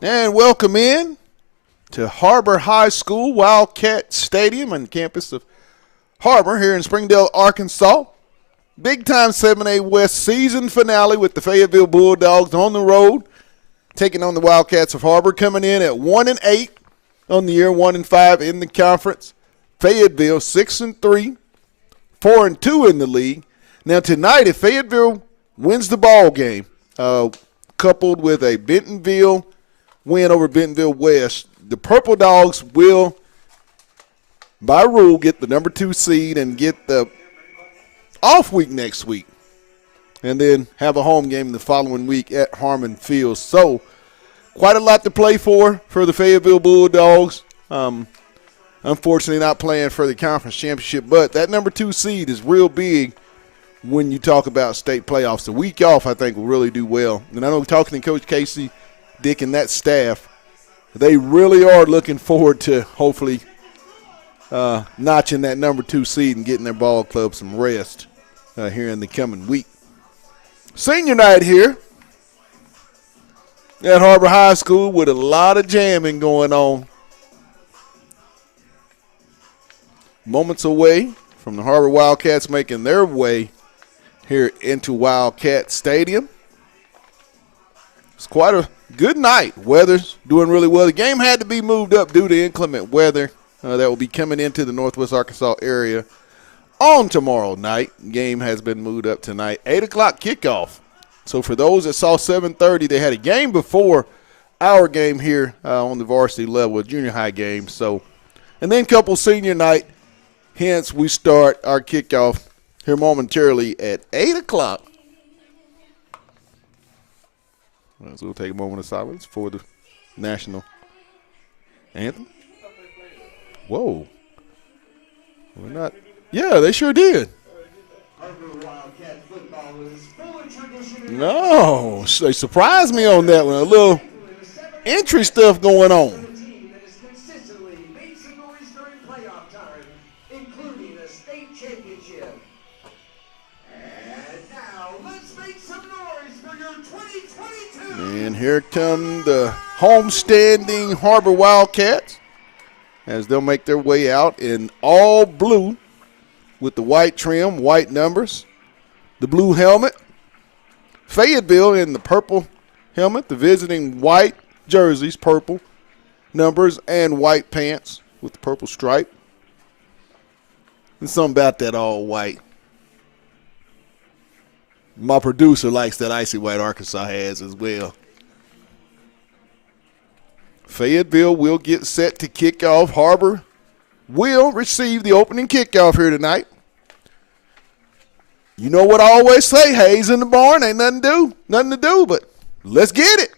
And welcome in to Har-ber High School Wildcat Stadium on the campus of Har-ber here in Springdale, Arkansas. Big time 7A West season finale with the Fayetteville Bulldogs on the road, taking on the Wildcats of Har-ber, coming in at 1-8 on the year, 1-5 in the conference. Fayetteville 6-3, 4-2 in the league. Now tonight, if Fayetteville wins the ball game, coupled with a Bentonville win over Bentonville West, the Purple Dogs will, by rule, get the number 2 seed and get the off week next week, and then have a home game the following week at Harmon Field. So quite a lot to play for the Fayetteville Bulldogs. Unfortunately not playing for the conference championship, but that number 2 seed is real big when you talk about state playoffs. The week off, I think, will really do well. And I know talking to Coach Casey, Dick, and that staff, they really are looking forward to hopefully notching that number 2 seed and getting their ball club some rest here in the coming week. Senior night here at Har-ber High School with a lot of jamming going on. Moments away from the Har-ber Wildcats making their way here into Wildcat Stadium. It's quite a good night. Weather's doing really well. The game had to be moved up due to inclement weather that will be coming into the Northwest Arkansas area on tomorrow night. Game has been moved up tonight. 8 o'clock kickoff. So for those that saw 7:30, they had a game before our game here on the varsity level, a junior high game. So, and then couple senior night. Hence, we start our kickoff here momentarily at 8 o'clock. So we'll take a moment of silence for the national anthem. Whoa. We're not. Yeah, they sure did. No, they surprised me on that one. A little entry stuff going on. And here come the homestanding Har-ber Wildcats as they'll make their way out in all blue with the white trim, white numbers, the blue helmet. Fayetteville in the purple helmet, the visiting white jerseys, purple numbers, and white pants with the purple stripe. There's something about that all white. My producer likes that icy white Arkansas has as well. Fayetteville will get set to kick off. Har-ber will receive the opening kickoff here tonight. You know what I always say, Hayes in the barn, ain't nothing to do, but let's get it.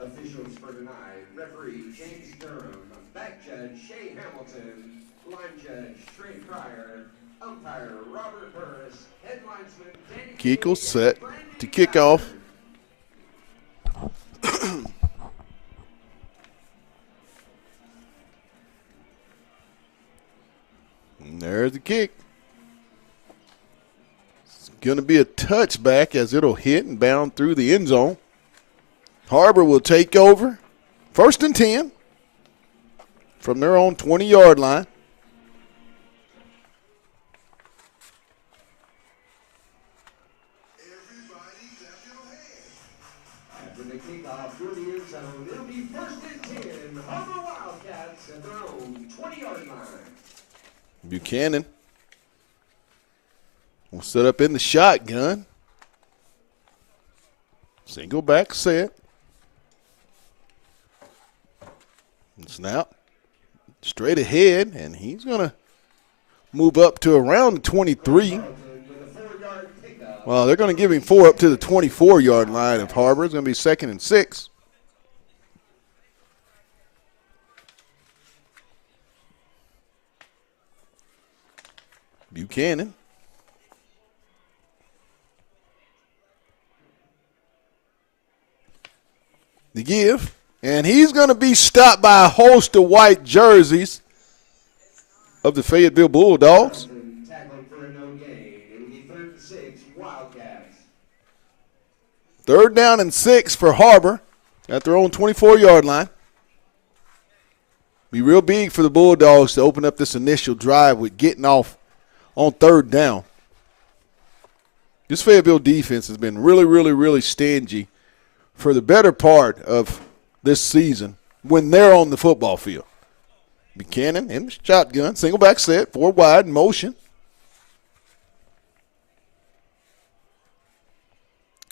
Officials for tonight, referee James Durham, back judge Shay Hamilton, line judge Trey Pryor, umpire Robert Burris, head linesman Danny Keekle set to kick off. And there's the kick. It's going to be a touchback as it'll hit and bound through the end zone. Har-ber will take over. 1st and 10 from their own 20-yard line. After the kickoff through the end zone, it'll be 1st and 10, Har-ber Wildcats at their own 20-yard line. Buchanan will set up in the shotgun. Single back set. Snap. Straight ahead, and he's going to move up to around the 23. Well, they're going to give him 4 up to the 24-yard line of Har-ber. It's going to be 2nd and 6. Buchanan. The give. And he's going to be stopped by a host of white jerseys of the Fayetteville Bulldogs. Tackled for a no gain. It will be 3rd 3rd down and 6 for Har-ber at their own 24-yard line. Be real big for the Bulldogs to open up this initial drive with getting off on 3rd down. This Fayetteville defense has been really, really, really stingy for the better part of this season when they're on the football field. Buchanan in the shotgun, single back set, 4 wide, motion.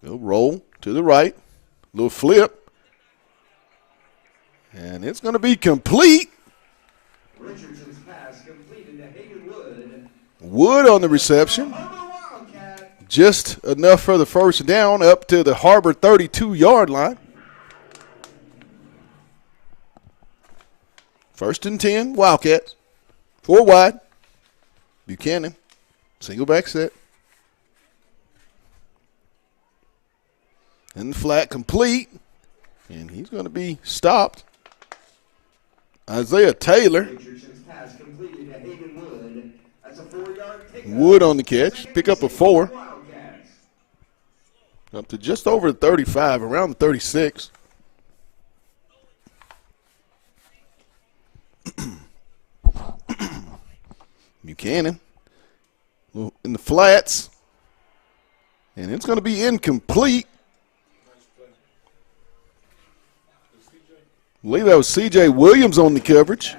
Little roll to the right, little flip. And it's going to be complete. Richardson's pass completed to Hayden Wood. Wood on the reception. Just enough for the 1st down up to the Har-ber 32-yard line. 1st and 10, Wildcats. 4 wide. Buchanan, single back set. And the flat complete. And he's going to be stopped. Isaiah Taylor. Richardson's pass completed to Hayden Wood. That's a 4-yard pickup. Wood on the catch. Pick up a 4. Up to just over the 35, around the 36. Buchanan in the flats. And it's going to be incomplete. I believe that was C.J. Williams on the coverage.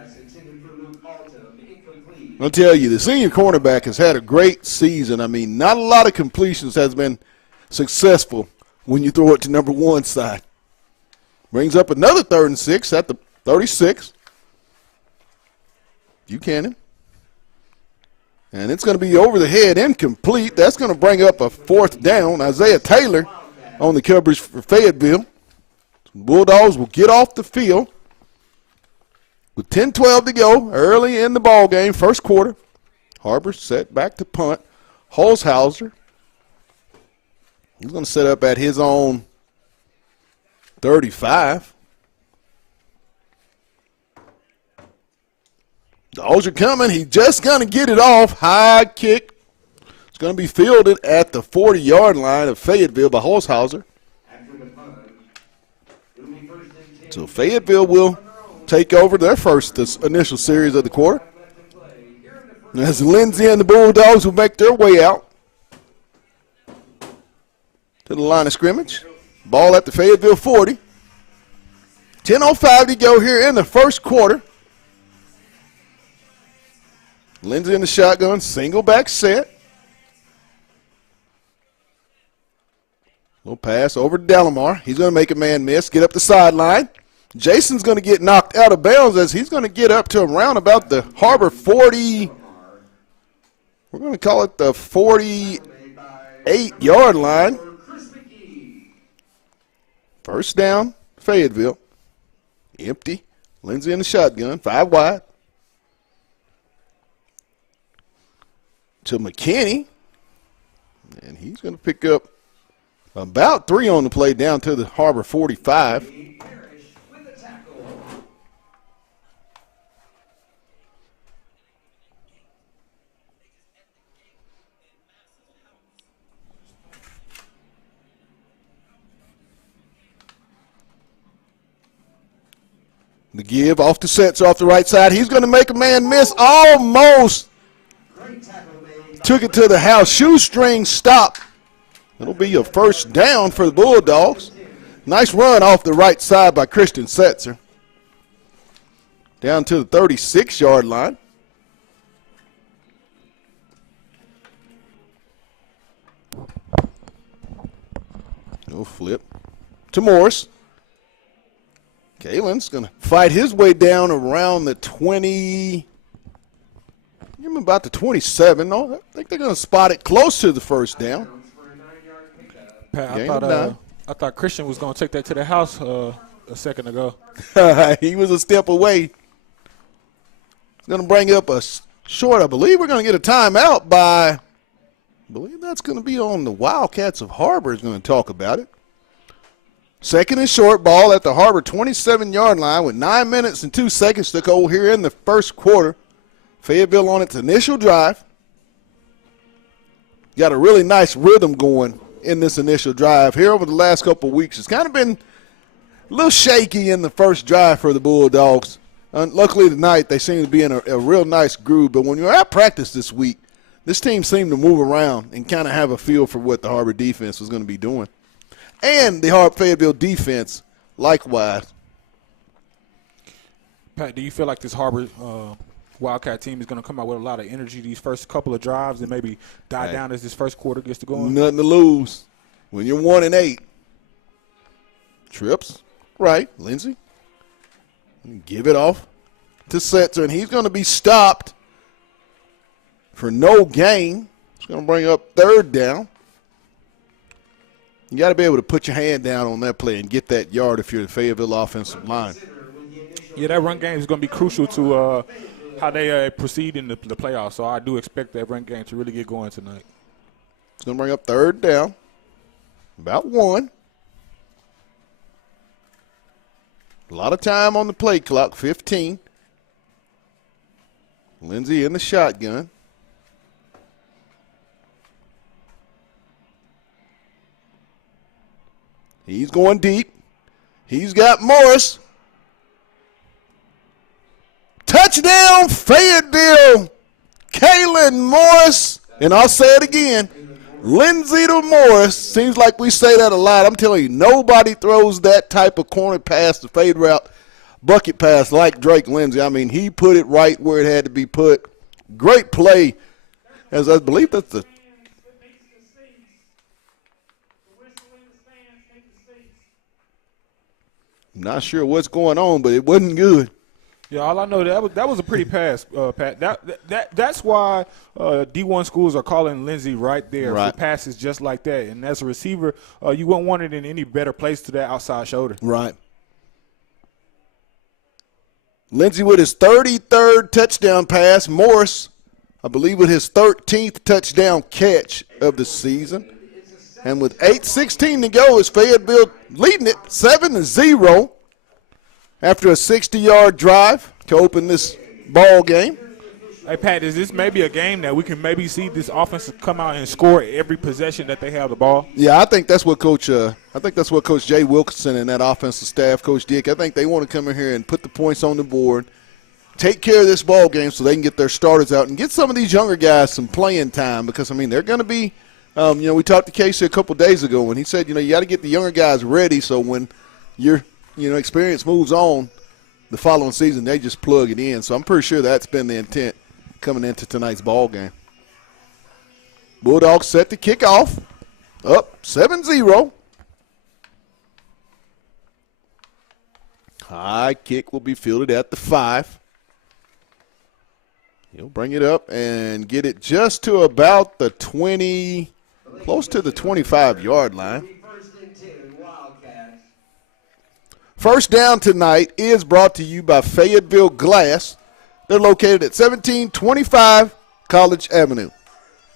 I'll tell you, the senior cornerback has had a great season. I mean, not a lot of completions has been successful when you throw it to number 1 side. Brings up another 3rd and 6 at the 36. Buchanan. And it's going to be over the head, incomplete. That's going to bring up a 4th down. Isaiah Taylor on the coverage for Fayetteville. Bulldogs will get off the field with 10-12 to go early in the ball game, 1st quarter. Har-ber set back to punt. Holzhauser. He's going to set up at his own 35. Dogs are coming. He's just going to get it off. High kick. It's going to be fielded at the 40-yard line of Fayetteville by Holzhauser. So Fayetteville will take over their first initial series of the quarter. As Lindsay and the Bulldogs will make their way out to the line of scrimmage. Ball at the Fayetteville 40. 10:05 to go here in the 1st quarter. Lindsay in the shotgun, single back set. Little pass over to Delamar. He's going to make a man miss, get up the sideline. Jason's going to get knocked out of bounds as he's going to get up to around about the Har-ber 40. We're going to call it the 48-yard line. 1st down, Fayetteville. Empty. Lindsay in the shotgun, 5 wide. To McKinney. And he's going to pick up about 3 on the play down to the Har-ber 45. The give off the sets off the right side. He's going to make a man miss. Almost took it to the house. Shoestring stop. It'll be a 1st down for the Bulldogs. Nice run off the right side by Christian Setzer. Down to the 36-yard line. No flip to Morris. Kalen's going to fight his way down around the 20, about the 27. No, I think they're going to spot it close to the 1st down. Pat, I thought Christian was going to take that to the house a second ago. He was a step away. It's going to bring up a short. I believe we're going to get a timeout by, I believe that's going to be on the Wildcats of Har-ber is going to talk about it. 2nd and short, ball at the Har-ber 27-yard line with 9 minutes and 2 seconds to go here in the 1st quarter. Fayetteville on its initial drive. Got a really nice rhythm going in this initial drive. Here over the last couple of weeks, it's kind of been a little shaky in the first drive for the Bulldogs. Luckily tonight, they seem to be in a real nice groove. But when you're at practice this week, this team seemed to move around and kind of have a feel for what the Har-ber defense was going to be doing. And the Fayetteville defense, likewise. Pat, do you feel like this Har-ber Wildcat team is going to come out with a lot of energy these first couple of drives and maybe die down as this first quarter gets to going? Nothing to lose. When you're 1-8, trips, right, Lindsey. Give it off to Setzer, and he's going to be stopped for no gain. It's going to bring up third down. You got to be able to put your hand down on that play and get that yard if you're the Fayetteville offensive line. Yeah, that run game is going to be crucial to how they proceed in the playoffs. So I do expect that run game to really get going tonight. It's going to bring up third down, about one. A lot of time on the play clock, 15. Lindsey in the shotgun. He's going deep. He's got Morris. Touchdown, Fayetteville. Kalen Morris. And I'll say it again. Lindsey to Morris. Seems like we say that a lot. I'm telling you, nobody throws that type of corner pass, the fade route, bucket pass like Drake Lindsey. I mean, he put it right where it had to be put. Great play. As I believe that's the not sure what's going on, but it wasn't good. Yeah, all I know that was a pretty pass, Pat. That's why D1 schools are calling Lindsey right there for passes just like that. And as a receiver, you wouldn't want it in any better place to that outside shoulder. Right. Lindsey with his 33rd touchdown pass. Morris, I believe, with his 13th touchdown catch of the season. And with 8:16 to go, is Fayetteville leading it 7-0 after a 60-yard drive to open this ball game. Hey, Pat, is this maybe a game that we can maybe see this offense come out and score every possession that they have the ball? Yeah, I think that's what Coach Jay Wilkinson and that offensive staff, Coach Dick, I think they want to come in here and put the points on the board, take care of this ball game so they can get their starters out and get some of these younger guys some playing time because, I mean, they're going to be we talked to Casey a couple days ago and he said, you got to get the younger guys ready so when your experience moves on the following season, they just plug it in. So I'm pretty sure that's been the intent coming into tonight's ball game. Bulldogs set to kick off, up 7-0. High kick will be fielded at the 5. He'll bring it up and get it just to about the 20, close to the 25-yard line. First down tonight is brought to you by Fayetteville Glass. They're located at 1725 College Avenue.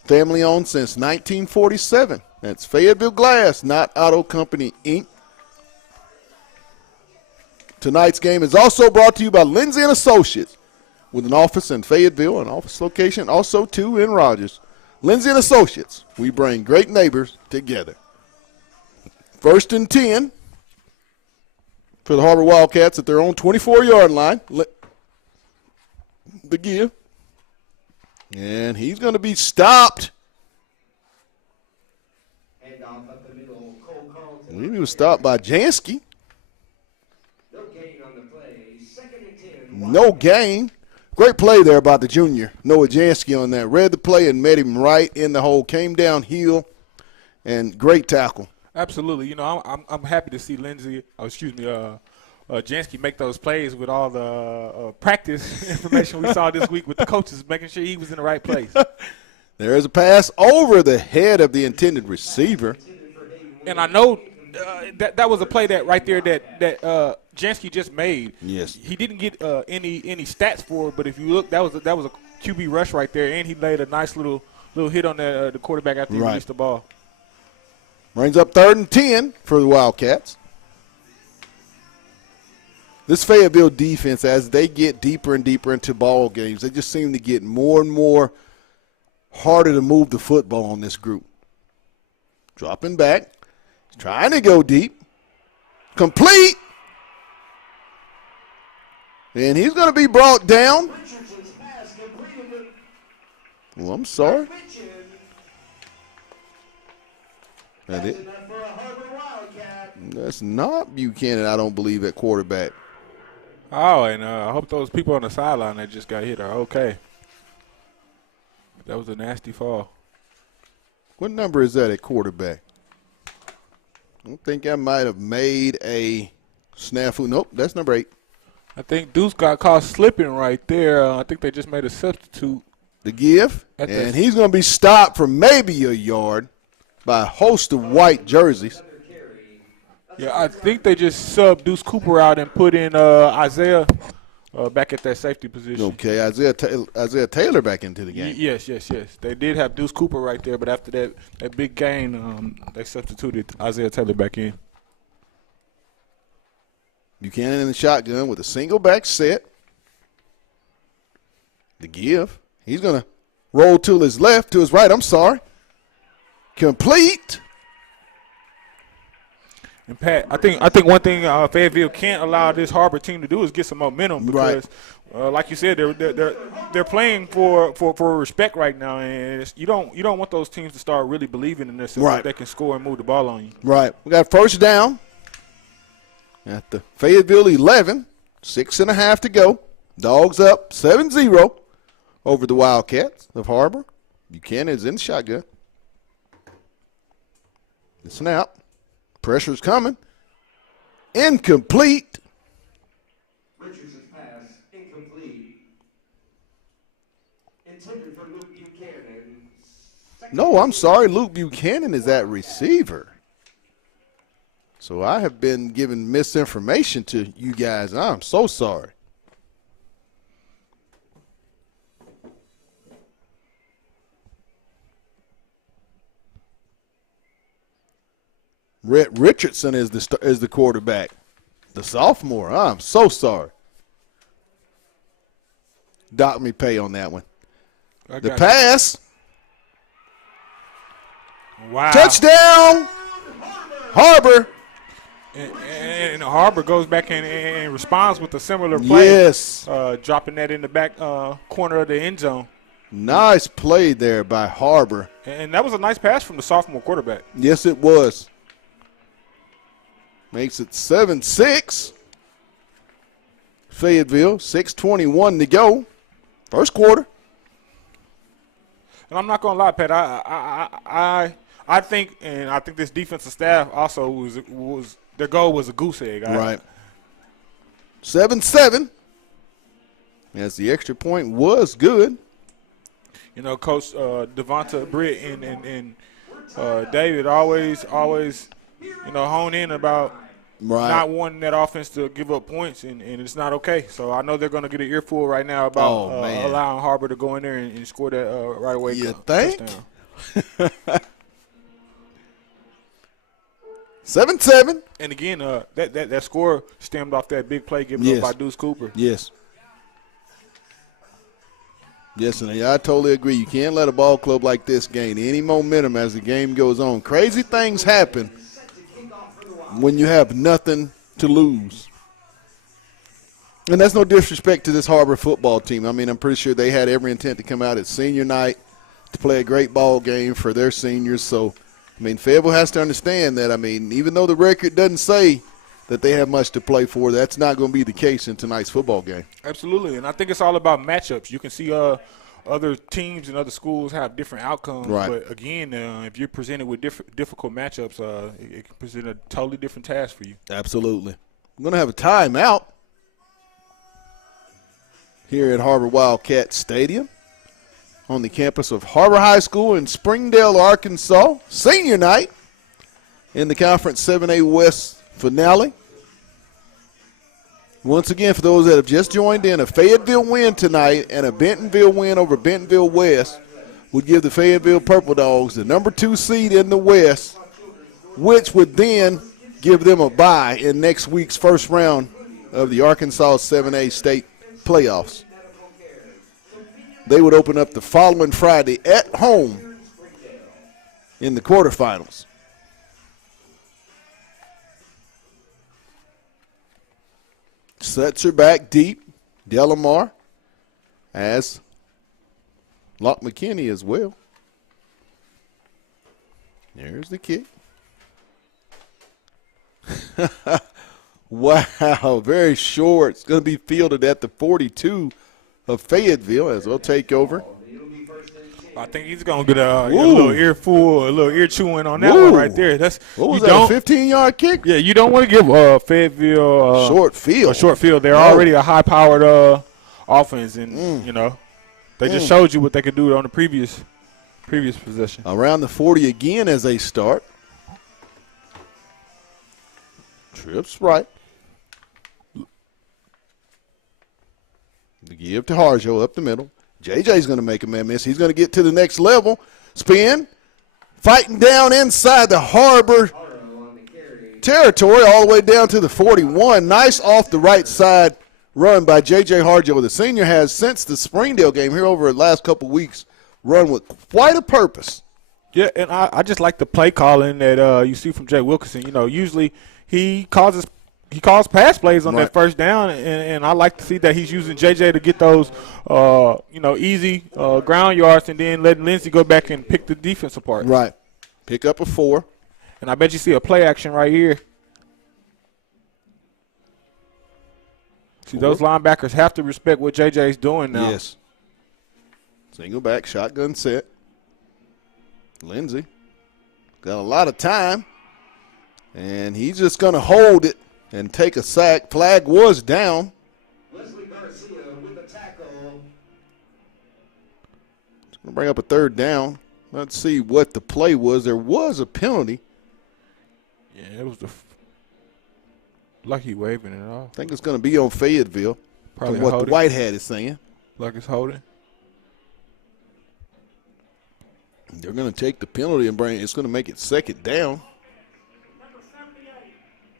Family owned since 1947. That's Fayetteville Glass, not Auto Company, Inc. Tonight's game is also brought to you by Lindsey & Associates, with an office in Fayetteville, an office location also, too, in Rogers. Lindsey & Associates, we bring great neighbors together. 1st and 10 for the Har-ber Wildcats at their own 24-yard line. The give. And he's going to be stopped. I believe he was stopped by Jansky. No gain. Great play there by the junior, Noah Jansky, on that. Read the play and met him right in the hole. Came downhill, and great tackle. Absolutely. I'm happy to see Jansky make those plays with all the practice information we saw this week with the coaches, making sure he was in the right place. There is a pass over the head of the intended receiver. And I know that was a play that right there that Jansky just made. Yes. He didn't get any stats for it, but if you look, that was a QB rush right there, and he laid a nice little hit on the quarterback after he released the ball. Brings up 3rd and 10 for the Wildcats. This Fayetteville defense, as they get deeper and deeper into ball games, they just seem to get more and more harder to move the football on this group. Dropping back. He's trying to go deep. Complete. And he's going to be brought down. Well, I'm sorry. That's not Buchanan, I don't believe, at quarterback. Oh, and I hope those people on the sideline that just got hit are okay. That was a nasty fall. What number is that at quarterback? I don't think I might have made a snafu. Nope, that's number 8. I think Deuce got caught slipping right there. I think they just made a substitute. The give, and he's going to be stopped for maybe a yard by a host of white jerseys. Yeah, I think they just subbed Deuce Cooper out and put in Isaiah back at that safety position. Okay, Isaiah Taylor back into the game. Yes. They did have Deuce Cooper right there, but after that big gain, they substituted Isaiah Taylor back in. Buchanan in the shotgun with a single back set. The give. He's going to roll to his left, to his right. I'm sorry. Complete. And Pat, I think one thing Fayetteville can't allow this Har-ber team to do is get some momentum because, like you said, they're playing for respect right now, and you don't want those teams to start really believing in themselves that they can score and move the ball on you. Right. We got first down at the Fayetteville 11, 6.5 to go. Dogs up 7-0 over the Wildcats of Har-ber. Buchanan is in the shotgun. The snap. Pressure's coming. Incomplete. Richardson's pass, incomplete. Intended for Luke Buchanan. No, I'm sorry. Luke Buchanan is that receiver. So I have been giving misinformation to you guys. I'm so sorry. Rhett Richardson is the quarterback, the sophomore. I'm so sorry. Dock me pay on that one. The pass. Wow. Touchdown, Har-ber. And Har-ber goes back and responds with a similar play. Yes. Dropping that in the back corner of the end zone. Nice play there by Har-ber. And that was a nice pass from the sophomore quarterback. Yes, it was. Makes it 7-6. Fayetteville, 6:21 to go. First quarter. And I'm not gonna lie, Pat. I think this defensive staff also was their goal was a goose egg. Right. 7-7. As the extra point was good. You know, Coach Devonta Britt and David always hone in about not wanting that offense to give up points, and it's not okay. So I know they're going to get an earful right now about allowing Har-ber to go in there and score that right away. You think? 7-7. And again, that score stemmed off that big play given up by Deuce Cooper. Yes. Yes, and I totally agree. You can't let a ball club like this gain any momentum as the game goes on. Crazy things happen when you have nothing to lose. And that's no disrespect to this Har-ber football team. I mean, I'm pretty sure they had every intent to come out at senior night to play a great ball game for their seniors. So, I mean, Fayetteville has to understand that, I mean, even though the record doesn't say that they have much to play for, that's not going to be the case in tonight's football game. Absolutely, and I think it's all about matchups. You can see other teams and other schools have different outcomes, but again, if you're presented with difficult matchups, it can present a totally different task for you. Absolutely. I'm going to have a timeout here at Har-ber Wildcat Stadium on the campus of Har-ber High School in Springdale, Arkansas. Senior night in the Conference 7A West finale. Once again, for those that have just joined in, a Fayetteville win tonight and a Bentonville win over Bentonville West would give the Fayetteville Purple Dogs the number 2 seed in the West, which would then give them a bye in next week's first round of the Arkansas 7A state playoffs. They would open up the following Friday at home in the quarterfinals. Sets her back deep. Delamar as Locke McKinney as well. There's the kick. Wow, very short. It's going to be fielded at the 42 of Fayetteville as they'll take over. I think he's going to get a little earful, a little ear chewing on that one right there. What was that, a 15-yard kick? Yeah, you don't want to give Fayetteville short field. A short field. They're already a high-powered offense, and, they just showed you what they could do on the previous possession. Around the 40 again as they start. Trips right. The give to Harjo up the middle. JJ's going to make a man miss. He's going to get to the next level. Spin. Fighting down inside the Har-ber territory all the way down to the 41. Nice off the right side run by J.J. Harjo. The senior has, since the Springdale game here over the last couple weeks, run with quite a purpose. Yeah, and I just like the play calling that you see from Jay Wilkinson. Usually he calls pass plays on that first down, and I like to see that he's using J.J. to get those, easy ground yards, and then letting Lindsey go back and pick the defense apart. Right. Pick up a 4. And I bet you see a play action right here. See, those linebackers have to respect what J.J.'s doing now. Yes. Single back, shotgun set. Lindsey got a lot of time, and he's just going to hold it and take a sack. Flag was down. Leslie Garcia with the tackle. It's going to bring up a 3rd down. Let's see what the play was. There was a penalty. Yeah, it was the lucky waving it off. I think it's going to be on Fayetteville. Probably from what holding. the white hat is saying. Like it's holding. They're going to take the penalty and it's going to make it 2nd down. Number 78,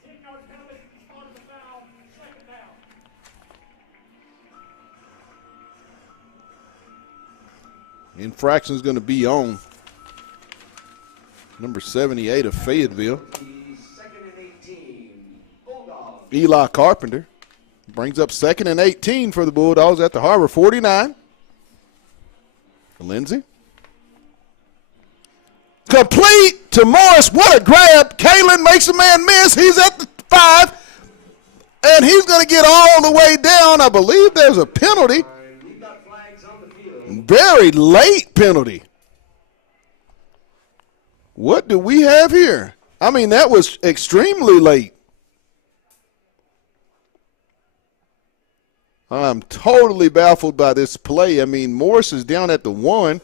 10-yard penalty on the foul, 2nd down. Infraction is going to be on number 78 of Fayetteville. 2nd and 18. Bulldogs. Eli Carpenter brings up 2nd and 18 for the Bulldogs at the Har-ber 49. Lindsey. Complete to Morris. What a grab. Kalen makes a man miss. He's at the 5. And he's going to get all the way down. I believe there's a penalty. We've got flags on the field. Very late penalty. What do we have here? I mean, that was extremely late. I'm totally baffled by this play. I mean, Morris is down at the 1,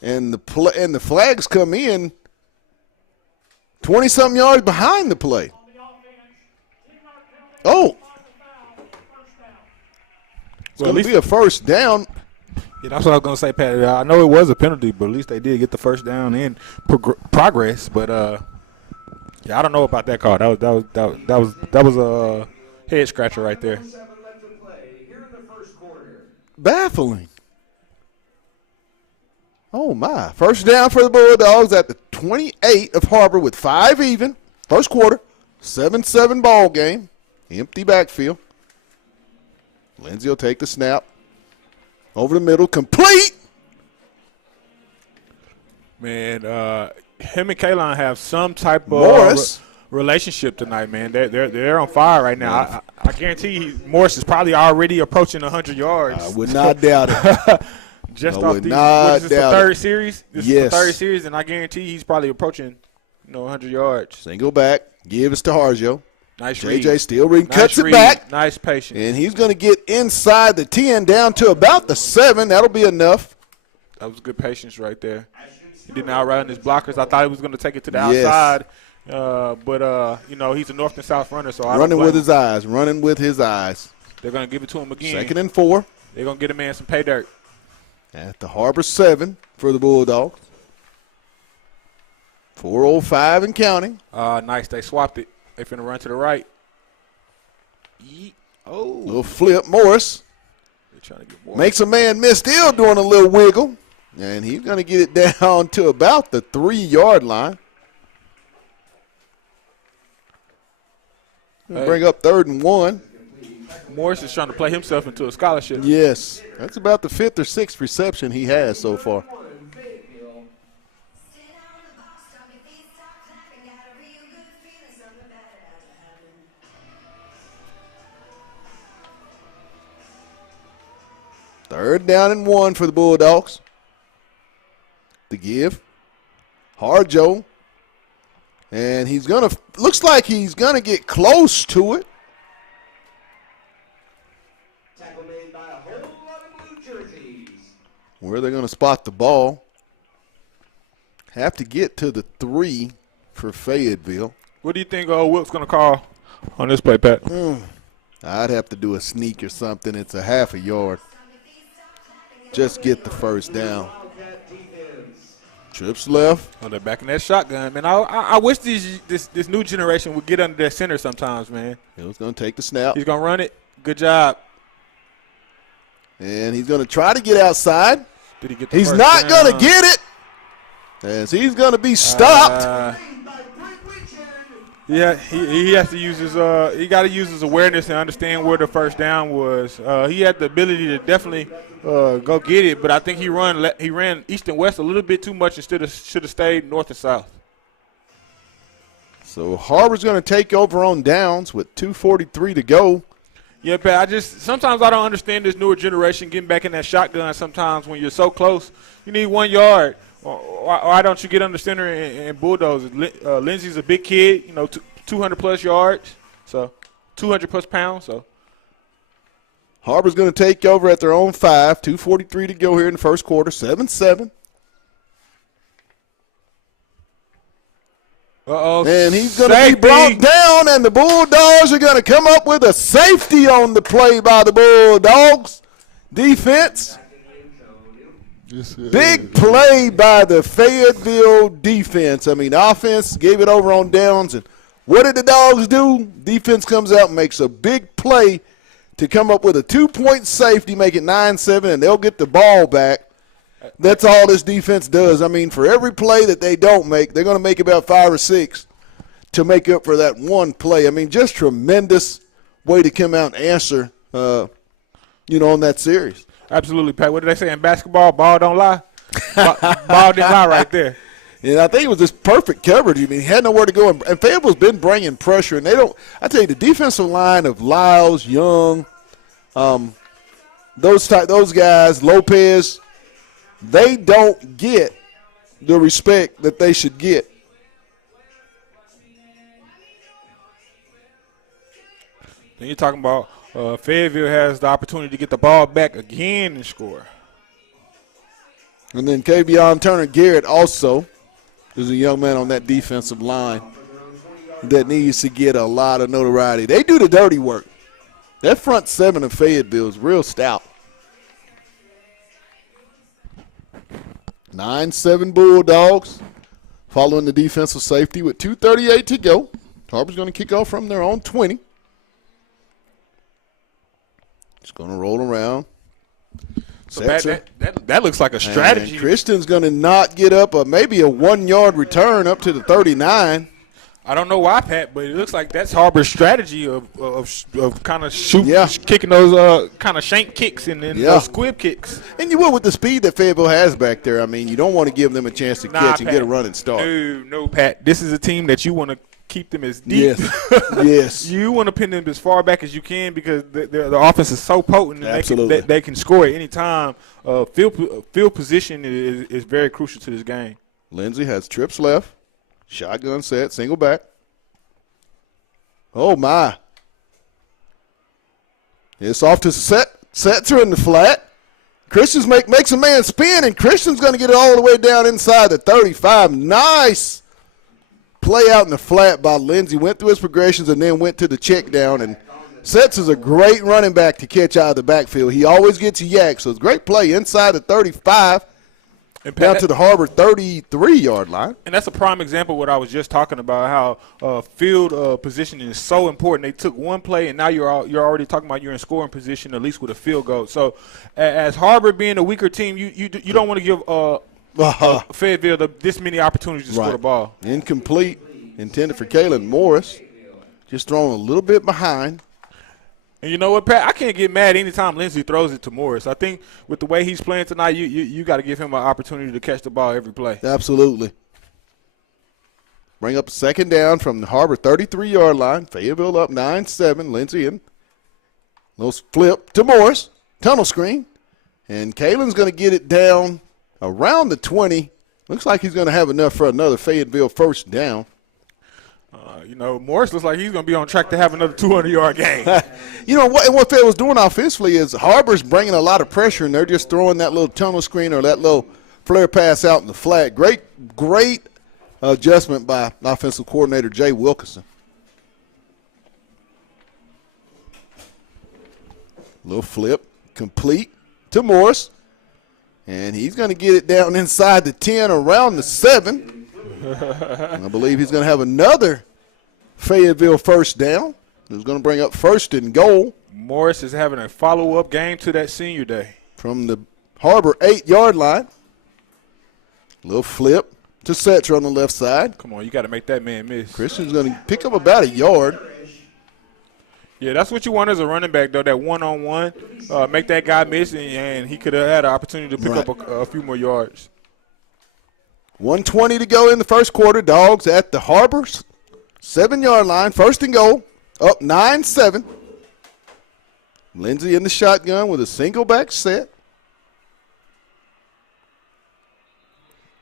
and the flags come in 20-something yards behind the play. Oh. It's going to be a 1st down. Yeah, that's what I was going to say, Pat. I know it was a penalty, but at least they did get the 1st down and progress. But I don't know about that call. That was a head scratcher right there. 7 left to play here in the 1st quarter. Baffling. Oh, my. 1st down for the Bulldogs at the 28 of Har-ber with 5 even. 1st quarter. 7-7 ball game. Empty backfield. Lindsey will take the snap. Over the middle. Complete. Man, him and Kalon have some type of Morris. Relationship tonight, man. They're on fire right now. I guarantee Morris is probably already approaching 100 yards. I would not doubt it. Just I off would the not the doubt 3rd it. series. This Yes. is the 3rd series, and I guarantee he's probably approaching 100 yards. Single back. Gives to Harjo. Nice read. JJ still reading. Nice Cuts read. it back. Nice patience. And he's going to get inside the 10 down to about the 7. That'll be enough. That was good patience right there. He didn't outrun his blockers. I thought he was going to take it to the Yes. outside. But he's a north and south runner, so I don't Running blame with him. his eyes. Running with his eyes. They're going to give it to him again. 2nd and 4. They're going to get a man some pay dirt. At the Har-ber 7 for the Bulldogs. 4:05 and counting. Nice. They swapped it. They finna run to the right. Oh. Little flip. Morris They're trying to get more. makes a man miss. Still doing a little wiggle. And he's going to get it down to about the 3-yard line. Hey. Bring up 3rd and 1. Morris is trying to play himself into a scholarship. Yes. That's about the 5th or 6th reception he has so far. Fayetteville. Third down and 1 for the Bulldogs. The give. Harjo. And he's going to, looks like he's going to get close to it. Tackle made by a whole lot of blue jerseys. Where they're going to spot the ball. Have to get to the 3 for Fayetteville. What do you think Wilk's going to call on this play, Pat? I'd have to do a sneak or something. It's a half a yard. Just get the first down. Wildcat defense. Trips left. Oh, they're back in that shotgun, man. I wish this new generation would get under their center sometimes, man. He was going to take the snap. He's going to run it. Good job. And he's going to try to get outside. Did he get the He's first not down? going to get it. As he's going to be stopped. Made by Brent Richard. Yeah, he has to use his he got to use his awareness and understand where the first down was. He had the ability to definitely go get it, but I think he ran east and west a little bit too much instead of should have stayed north and south. So Har-ber's going to take over on downs with 2:43 to go. Yeah, Pat, sometimes I don't understand this newer generation getting back in that shotgun sometimes when you're so close. You need 1 yard. Why don't you get under center and Bulldogs? Lindsey's a big kid, 200-plus yards, so 200-plus pounds. So Har-ber's going to take over at their own 5. 2:43 to go here in the first quarter. 7-7. And he's going to be brought down, and the Bulldogs are going to come up with a safety on the play by the Bulldogs. Defense. Big play by the Fayetteville defense. I mean, offense gave it over on downs. And what did the Dogs do? Defense comes out and makes a big play to come up with a 2-point safety, make it 9-7, and they'll get the ball back. That's all this defense does. I mean, for every play that they don't make, they're going to make about 5 or 6 to make up for that one play. I mean, just tremendous way to come out and answer, on that series. Absolutely, Pat. What did they say in basketball? Ball don't lie. Ball didn't lie right there. And I think it was just perfect coverage. I mean, he had nowhere to go. And Fayetteville's been bringing pressure. And I tell you, the defensive line of Lyles, Young, those guys, Lopez, they don't get the respect that they should get. Then you're talking about Fayetteville has the opportunity to get the ball back again and score. And then Kavion Turner-Garrett also is a young man on that defensive line that needs to get a lot of notoriety. They do the dirty work. That front 7 of Fayetteville is real stout. 9-7 Bulldogs following the defensive safety with 2:38 to go. Har-ber's going to kick off from their own 20. It's going to roll around. So that looks like a strategy. And Christian's going to not get up maybe a 1-yard return up to the 39. I don't know why, Pat, but it looks like that's Har-ber's strategy of kind of kicking those kind of shank kicks and then those squib kicks. And you will with the speed that Fayetteville has back there. I mean, you don't want to give them a chance to catch and Pat, get a running start. No, Pat. This is a team that you want to keep them as deep. Yes. You want to pin them as far back as you can because the offense is so potent and they can score at any time. Field position is very crucial to this game. Lindsey has trips left. Shotgun set, single back. Oh, my. It's off to Setzer in the flat. Christian's makes a man spin, and Christian's going to get it all the way down inside the 35. Nice play out in the flat by Lindsey. Went through his progressions and then went to the check down. And Setzer's a great running back to catch out of the backfield. He always gets a yak, so it's a great play inside the 35. And down to the Har-ber 33-yard line. And that's a prime example of what I was just talking about, how field positioning is so important. They took one play, and now you're already talking about you're in scoring position, at least with a field goal. So as Har-ber being a weaker team, you don't want to give Fayetteville this many opportunities to score the ball. Incomplete, intended for Kalen Morris. Just thrown a little bit behind. And you know what, Pat? I can't get mad anytime Lindsey throws it to Morris. I think with the way he's playing tonight, you got to give him an opportunity to catch the ball every play. Absolutely. Bring up second down from the Har-ber 33-yard line. Fayetteville up 9-7. Lindsey in. Little flip to Morris. Tunnel screen. And Kalen's going to get it down around the 20. Looks like he's going to have enough for another Fayetteville first down. Morris looks like he's going to be on track to have another 200-yard game. What Fayetteville's doing offensively is Har-ber's bringing a lot of pressure, and they're just throwing that little tunnel screen or that little flare pass out in the flat. Great adjustment by offensive coordinator Jay Wilkerson. Little flip, complete to Morris. And he's going to get it down inside the 10, around the 7. I believe he's going to have another Fayetteville first down. He's going to bring up first and goal. Morris is having a follow-up game to that senior day. From the Har-ber 8-yard line. Little flip to Setra on the left side. Come on, you got to make that man miss. Christian's going to pick up about a yard. Yeah, that's what you want as a running back, though, that one-on-one. Make that guy miss, and he could have had an opportunity to pick up a few more yards. 1:20 to go in the first quarter. Dogs at the Har-ber's 7-yard line. First and goal. Up 9-7. Lindsey in the shotgun with a single back set.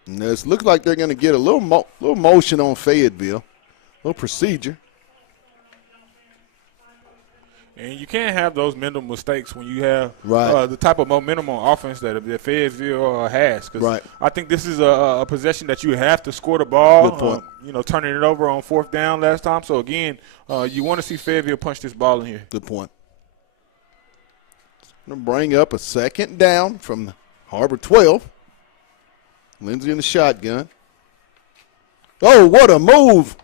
And it looks like they're going to get a little motion on Fayetteville. A little procedure. And you can't have those mental mistakes when you have Right. The type of momentum on offense that Fayetteville has. Cause I think this is a possession that you have to score the ball. Good point. Turning it over on fourth down last time. So, again, you want to see Fayetteville punch this ball in here. Good point. Going to bring up a second down from the Har-ber 12. Lindsey in the shotgun. Oh, what a move.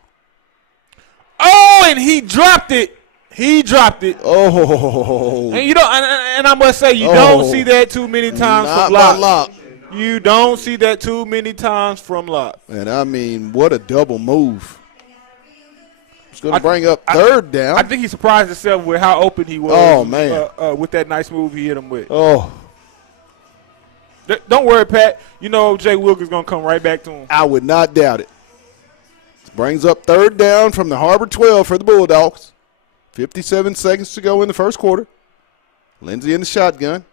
Oh, and he dropped it. He dropped it. Oh. And I must say, you don't see that too many times from Locke. You don't see that too many times from Locke. And I mean, what a double move. It's going to bring up third down. I think he surprised himself with how open he was. Oh, man. With that nice move he hit him with. Oh. Don't worry, Pat. Jay Wilker's going to come right back to him. I would not doubt it. Brings up third down from the Har-ber 12 for the Bulldogs. 57 seconds to go in the first quarter. Lindsey in the shotgun.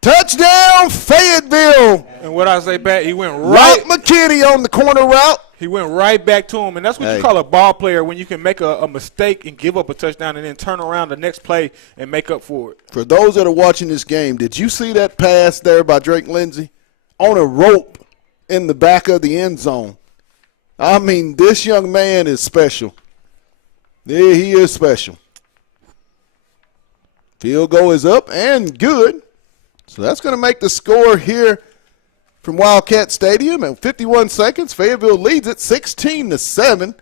Touchdown, Fayetteville. And what I say, Pat, he went right. McKinney on the corner route. He went right back to him. And that's what you call a ball player, when you can make a mistake and give up a touchdown and then turn around the next play and make up for it. For those that are watching this game, did you see that pass there by Drake Lindsey on a rope in the back of the end zone? I mean, this young man is special. Yeah, he is special. Field goal is up and good. So that's going to make the score here from Wildcat Stadium at 51 seconds. Fayetteville leads it 16-7.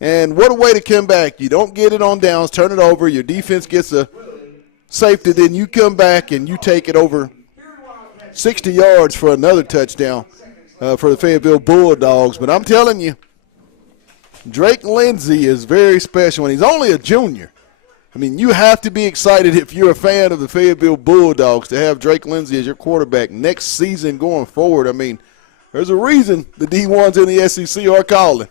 And what a way to come back. You don't get it on downs, turn it over. Your defense gets a safety, then you come back and you take it over 60 yards for another touchdown for the Fayetteville Bulldogs. But I'm telling you, Drake Lindsey is very special, and he's only a junior. I mean, you have to be excited if you're a fan of the Fayetteville Bulldogs to have Drake Lindsey as your quarterback next season going forward. I mean, there's a reason the D1s in the SEC are calling.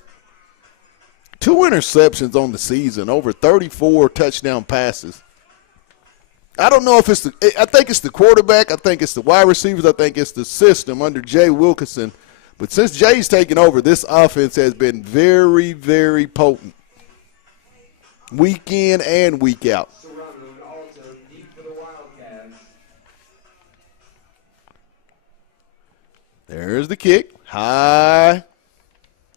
2 interceptions on the season, over 34 touchdown passes. I don't know if I think it's the quarterback. I think it's the wide receivers. I think it's the system under Jay Wilkerson. But since Jay's taken over, this offense has been very, very potent. Week in and week out. There's the kick. High.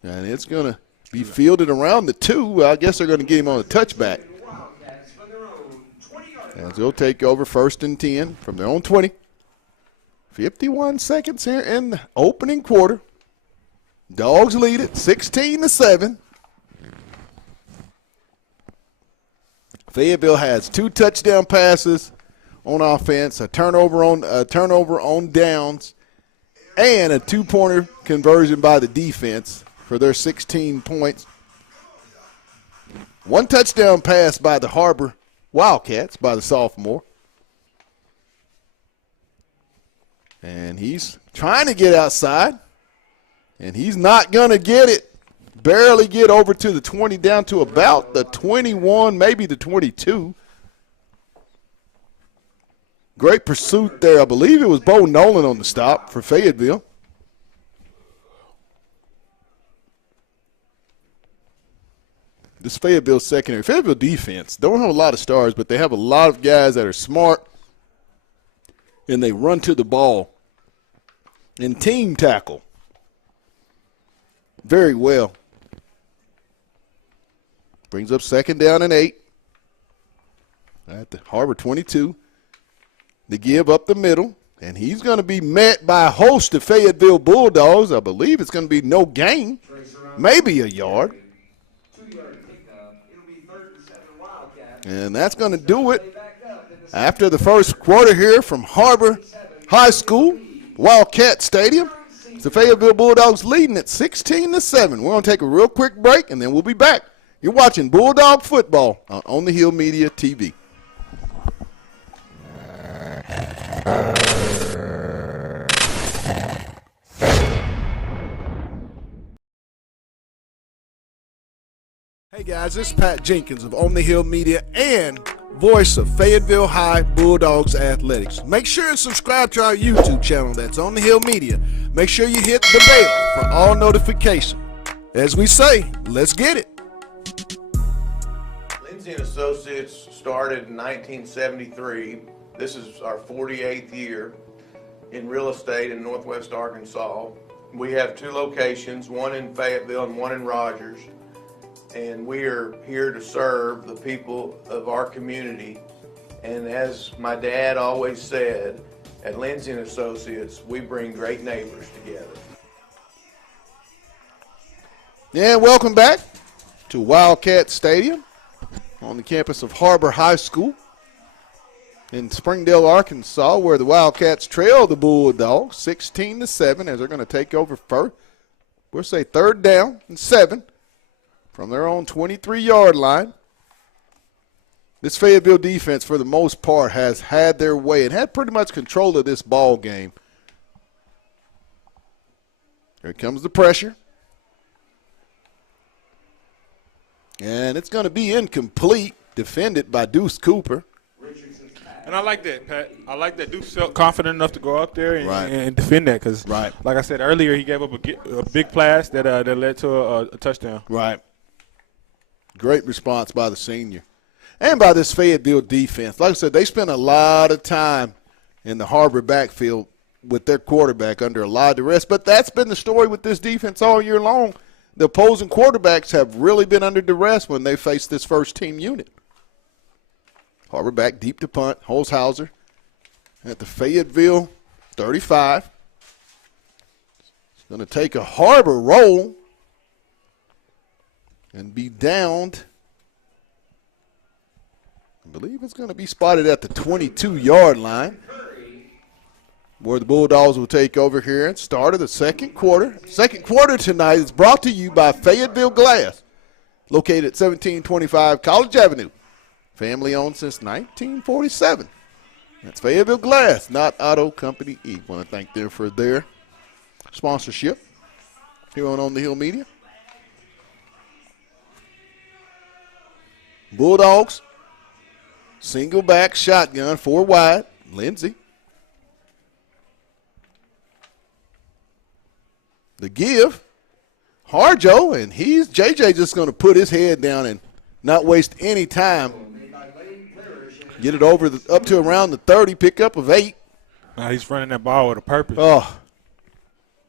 And it's going to be fielded around the 2. I guess they're going to get him on a touchback. As they'll take over first and 10 from their own 20. 51 seconds here in the opening quarter. Dogs lead it 16-7. Fayetteville has 2 touchdown passes on offense, a turnover on downs, and a 2-pointer conversion by the defense for their 16 points. One touchdown pass by the Har-ber Wildcats by the sophomore. And he's trying to get outside, and he's not going to get it. Barely get over to the 20, down to about the 21, maybe the 22. Great pursuit there. I believe it was Bo Nolan on the stop for Fayetteville. This Fayetteville secondary, Fayetteville defense, don't have a lot of stars, but they have a lot of guys that are smart, and they run to the ball and team tackle very well. Brings up 2nd down and 8 at the Har-ber 22. The give up the middle, and he's going to be met by a host of Fayetteville Bulldogs. I believe it's going to be no gain, maybe a yard. And that's going to do it after the first quarter here from Har-ber High School, Wildcat Stadium. The Fayetteville Bulldogs leading at 16-7. We're going to take a real quick break, and then we'll be back. You're watching Bulldog Football on the Hill Media TV. Hey guys, this is Pat Jenkins of On the Hill Media and voice of Fayetteville High Bulldogs Athletics. Make sure and subscribe to our YouTube channel that's On the Hill Media. Make sure you hit the bell for all notifications. As we say, let's get it. Lindsay & Associates started in 1973. This is our 48th year in real estate in Northwest Arkansas. We have 2 locations, one in Fayetteville and one in Rogers. And we are here to serve the people of our community. And as my dad always said, at Lindsay & Associates, we bring great neighbors together. Yeah, welcome back to Wildcat Stadium on the campus of Har-ber High School in Springdale, Arkansas, where the Wildcats trail the Bulldogs 16-7 as they're going to take over first. We'll say 3rd down and 7 from their own 23-yard line. This Fayetteville defense, for the most part, has had their way and had pretty much control of this ball game. Here comes the pressure. And it's going to be incomplete, defended by Deuce Cooper. And I like that, Pat. I like that Deuce felt confident enough to go up there and defend that because, like I said earlier, he gave up a big pass that led to a touchdown. Right. Great response by the senior. And by this Fayetteville defense. Like I said, they spent a lot of time in the Har-ber backfield with their quarterback under a lot of duress. But that's been the story with this defense all year long. The opposing quarterbacks have really been under duress when they face this first-team unit. Har-ber back deep to punt. Holzhauser at the Fayetteville 35. It's going to take a Har-ber roll and be downed. I believe it's going to be spotted at the 22-yard line, where the Bulldogs will take over here and start of the second quarter. Second quarter tonight is brought to you by Fayetteville Glass, located at 1725 College Avenue. Family owned since 1947. That's Fayetteville Glass, not Auto Company E. Want to thank them for their sponsorship here on the Hill Media. Bulldogs, single back shotgun, 4 wide. Lindsay. The give, Harjo, and JJ just going to put his head down and not waste any time. Get it over up to around the 30, pickup of 8. He's running that ball with a purpose. Oh,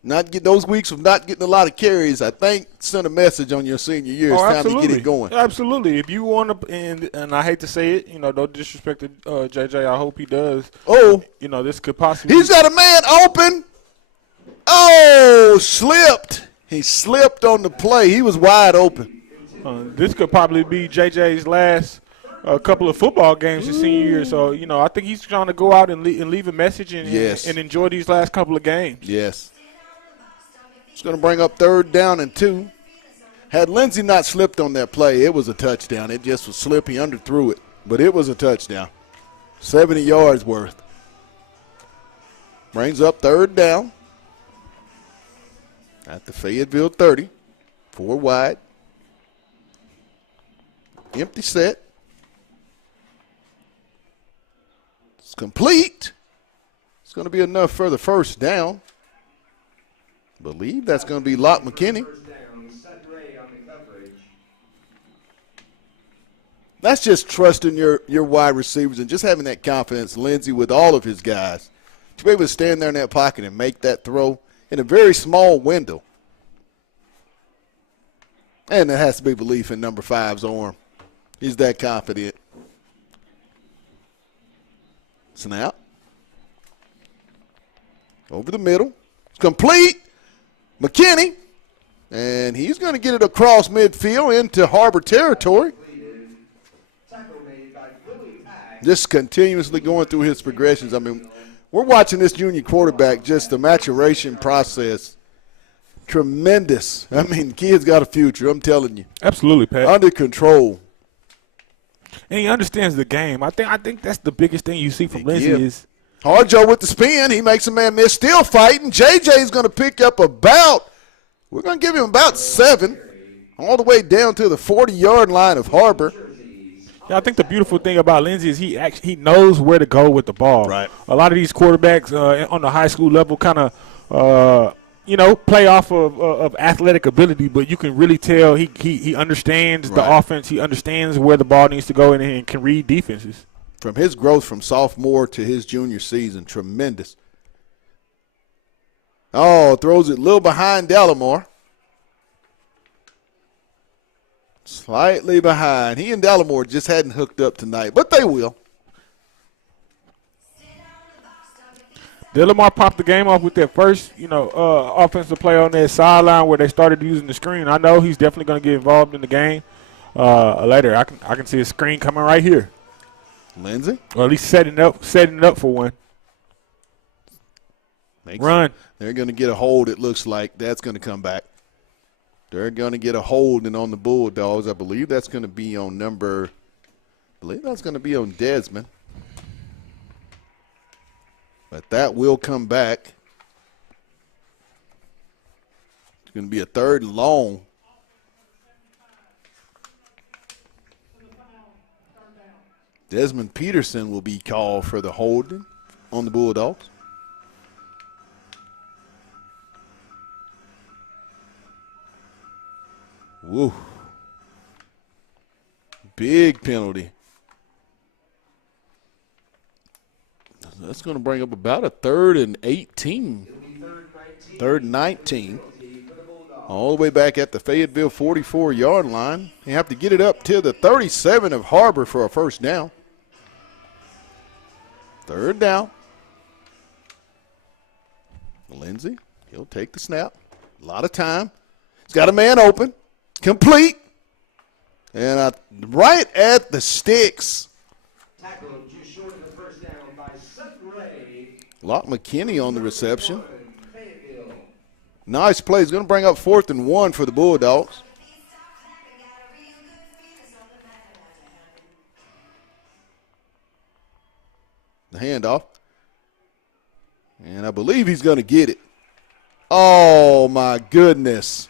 not get those weeks of not getting a lot of carries, I think, send a message on your senior year. It's time to get it going. Absolutely. If you want to, and I hate to say it, no disrespect to JJ. I hope he does. Oh, this could possibly. He's got a man open. Oh, slipped. He slipped on the play. He was wide open. This could probably be JJ's last couple of football games his senior year. So, I think he's trying to go out and leave a message and enjoy these last couple of games. Yes. It's going to bring up 3rd down and 2. Had Lindsey not slipped on that play, it was a touchdown. It just was slip. He underthrew it, but it was a touchdown. 70 yards worth. Brings up 3rd down at the Fayetteville 30. 4 wide. Empty set. It's complete. It's going to be enough for the 1st down. Believe that's going to be Locke McKinney. That's just trusting your wide receivers and just having that confidence, Lindsey, with all of his guys, to be able to stand there in that pocket and make that throw in a very small window. And there has to be belief in number 5's arm. He's that confident. Snap. Over the middle. It's complete. McKinney. And he's going to get it across midfield into Har-ber territory. Just continuously going through his progressions. I mean, we're watching this junior quarterback, just the maturation process. Tremendous. I mean, kid's got a future, I'm telling you. Absolutely, Pat. Under control. And he understands the game. I think that's the biggest thing you see from Lindsey is Harjo with the spin. He makes a man miss. Still fighting. JJ's going to pick up we're going to give him about 7, all the way down to the 40-yard line of Har-ber. Yeah, I think the beautiful thing about Lindsey is he knows where to go with the ball. Right. A lot of these quarterbacks on the high school level kind of play off of athletic ability, but you can really tell he understands the offense. He understands where the ball needs to go and can read defenses. From his growth from sophomore to his junior season, tremendous. Oh, throws it a little behind Delamore. Slightly behind. He and Delamore just hadn't hooked up tonight, but they will. Delamore popped the game off with that first, offensive play on that sideline where they started using the screen. I know he's definitely going to get involved in the game later. I can see a screen coming right here. Lindsey? Or at least setting it up for one. Run. They're going to get a hold, it looks like. That's going to come back. They're going to get a holding on the Bulldogs. I believe that's going to be on Desmond. But that will come back. It's going to be a 3rd and long. Desmond Peterson will be called for the holding on the Bulldogs. Woo. Big penalty. That's going to bring up about a 3rd and 18. 3rd and 19. All the way back at the Fayetteville 44-yard line. You have to get it up to the 37 of Har-ber for a 1st down. 3rd down. Lindsey, he'll take the snap. A lot of time. He's got a man open. Complete. And right at the sticks. Tackled just short of the 1st down by Sutton Ray. Locke McKinney on the reception. Nice play. He's going to bring up 4th and 1 for the Bulldogs. The handoff. And I believe he's going to get it. Oh, my goodness.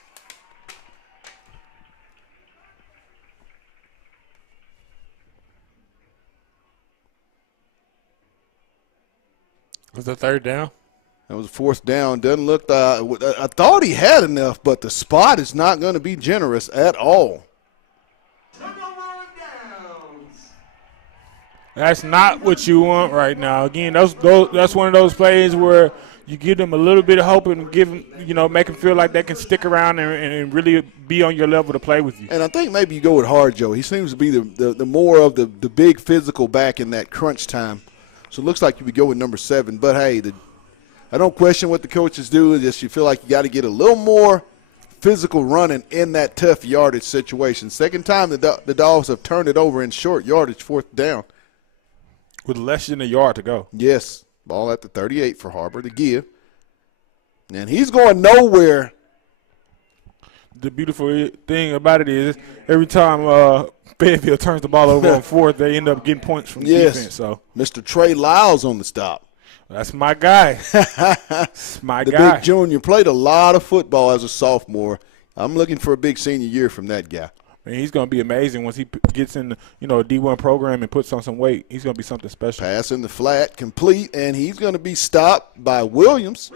Was the 3rd down? That was 4th down. Doesn't look. I thought he had enough, but the spot is not going to be generous at all. That's not what you want right now. Again, that's one of those plays where you give them a little bit of hope and give them, make them feel like they can stick around and really be on your level to play with you. And I think maybe you go with Harjo. He seems to be the more of the big physical back in that crunch time. So it looks like you would go with number 7. But, hey, I don't question what the coaches do. It's just you feel like you got to get a little more physical running in that tough yardage situation. Second time the Dogs have turned it over in short yardage, 4th down. With less than a yard to go. Yes. Ball at the 38 for Har-ber to give. And he's going nowhere the beautiful thing about it is every time Fayetteville turns the ball over on fourth, they end up getting points from the defense. So Mr. Trey Lyles on the stop. that's my guy. That's my The guy. big junior played a lot of football as a sophomore. I'm looking for a big senior year from that guy. And he's going to be amazing once he gets in, a D1 program and puts on some weight. He's going to be something special. Pass in the flat, complete, and he's going to be stopped by Williams.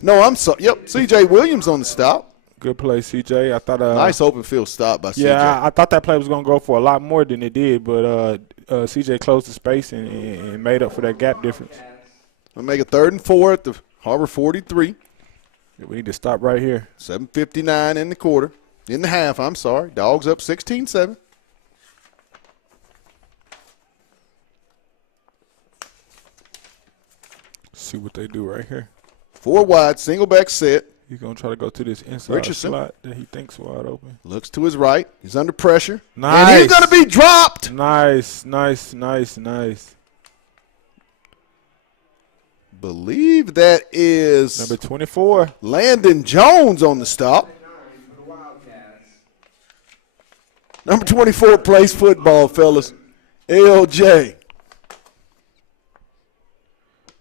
No, I'm sorry. Yep, C.J. Williams on the stop. Good play, CJ. I thought Nice open field stop by C.J. Yeah, I thought that play was going to go for a lot more than it did, but CJ closed the space and made up for that gap difference. We'll make a 3rd and 4 at the Har-ber 43. We need to stop right here. 7:59 in the quarter. In the half, I'm sorry. Dogs up 16-7. See what they do right here. 4 wide, single back set. He's going to try to go to this inside Richardson. slot that he thinks wide open. Looks to his right. He's under pressure. Nice. And he's going to be dropped. Nice. Believe that is Number 24. Landon Jones on the stop. Number 24 plays football, fellas. LJ.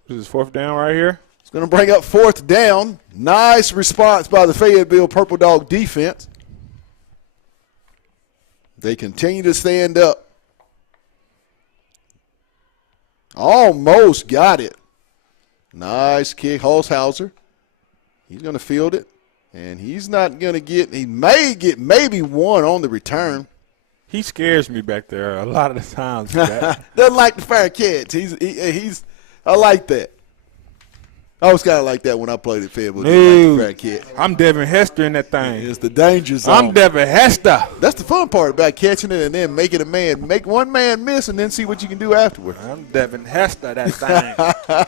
This is 4th down right here. It's going to bring up 4th down. Nice response by the Fayetteville Purple Dog defense. They continue to stand up. Almost got it. Nice kick, Holshauser. He's going to field it, and he's not going to get – he may get maybe one on the return. He scares me back there a lot of the times. Doesn't like the fair catch. He's I like that. I was kind of like that when I played at Fayetteville. Didn't like the fair catch. I'm Devin Hester in that thing. It's the danger zone. I'm Devin Hester. That's the fun part about catching it and then making make one man miss and then see what you can do afterward. I'm Devin Hester, that thing.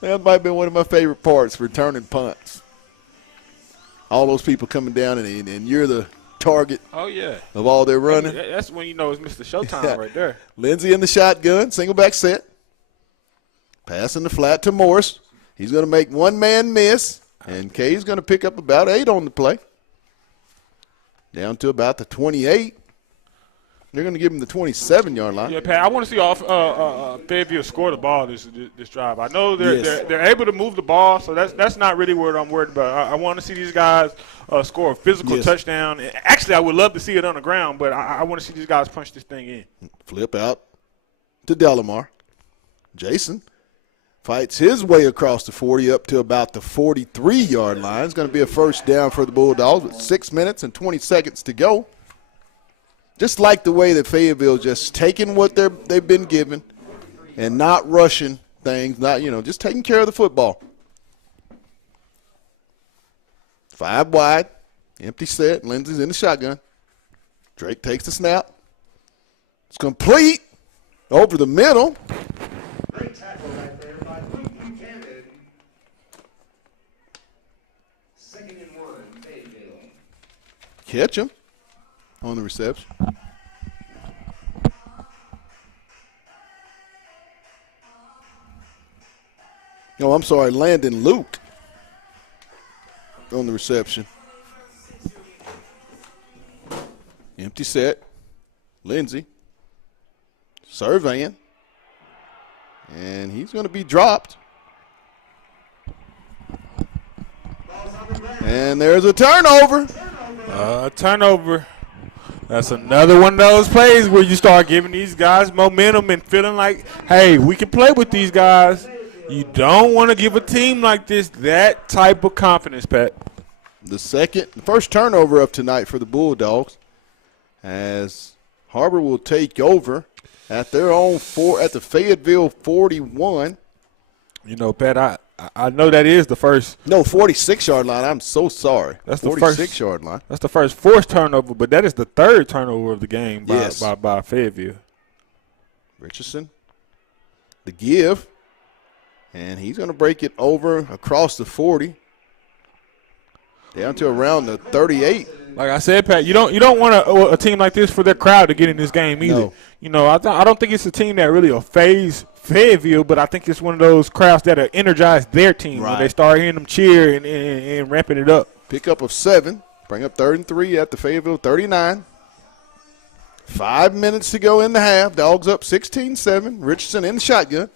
That might be one of my favorite parts, returning punts. All those people coming down and you're the target Oh, yeah. of all their running. That's when you know it's Mr. Showtime right there. Lindsey in the shotgun, single back set. Passing the flat to Morris. He's going to make one man miss, and Kay's going to pick up about 8 on the play. Down to about the 28. They're going to give him the 27-yard line. Yeah, Pat, I want to see Fayetteville score the ball this drive. I know they're able to move the ball, so that's not really what I'm worried about. I want to see these guys score a physical touchdown. Actually, I would love to see it on the ground, but I want to see these guys punch this thing in. Flip out to Delamar. Jason fights his way across the 40 up to about the 43-yard line. It's going to be a first down for the Bulldogs with 6 minutes and 20 seconds to go. Just like the way that Fayetteville just taking what they've been given and not rushing things, just taking care of the football. 5 wide, empty set. Lindsey's in the shotgun. Drake takes the snap. It's complete over the middle. Great tackle right there by Luke Buchanan. 2nd and 1, Fayetteville. Catch him on the reception. No, I'm sorry, Landon Luke on the reception. Empty set. Lindsey surveying. And he's going to be dropped. And there's a turnover. Turnover. That's another one of those plays where you start giving these guys momentum and feeling like, hey, we can play with these guys. You don't want to give a team like this that type of confidence, Pat. The first turnover of tonight for the Bulldogs, as Har-ber will take over at their own at the Fayetteville 41. You know, Pat, I know that is the first. No, 46-yard line. I'm so sorry. That's the 46-yard line. That's the first forced turnover, but that is the 3rd turnover of the game by Fayetteville. Richardson, the give, and he's going to break it over across the 40, down to around the 38. Like I said, Pat, you don't want a team like this for their crowd to get in this game either. No. You know, I don't think it's a team that really will phase Fayetteville, but I think it's one of those crowds that are energized their team when they Right. start hearing them cheer and ramping it up. Pickup of 7. Bring up 3rd and 3 at the Fayetteville 39. 5 minutes to go in the half. Dogs up 16-7. Richardson in the shotgun.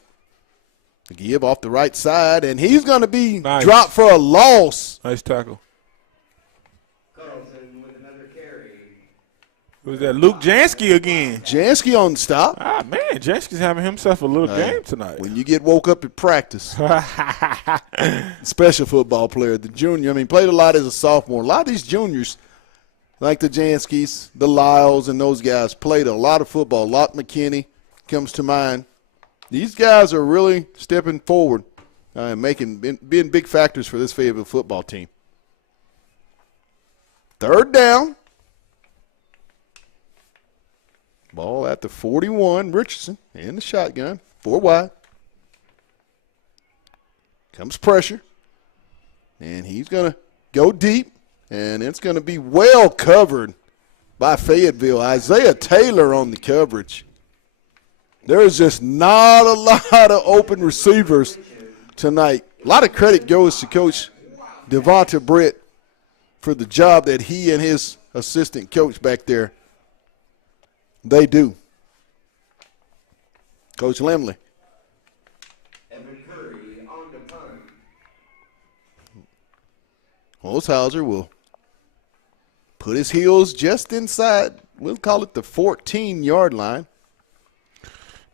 The give off the right side, and he's going to be Nice. dropped for a loss. Nice tackle. Carlton with another carry. Was that Luke Jansky again? Jansky on the stop. Ah, man, Jansky's having himself a little game tonight. When you get woke up at practice, special football player, the junior, played a lot as a sophomore. A lot of these juniors, like the Janskys, the Lyles, and those guys, played a lot of football. Locke McKinney comes to mind. These guys are really stepping forward and being big factors for this Fayetteville football team. 3rd down. Ball at the 41. Richardson in the shotgun. 4 wide. Comes pressure. And he's going to go deep. And it's going to be well covered by Fayetteville. Isaiah Taylor on the coverage. There's just not a lot of open receivers tonight. A lot of credit goes to Coach Devonta Britt for the job that he and his assistant coach back there, they do. Coach Lemley. Evan Curry on the punt. Holzhauser will put his heels just inside, we'll call it the 14-yard line.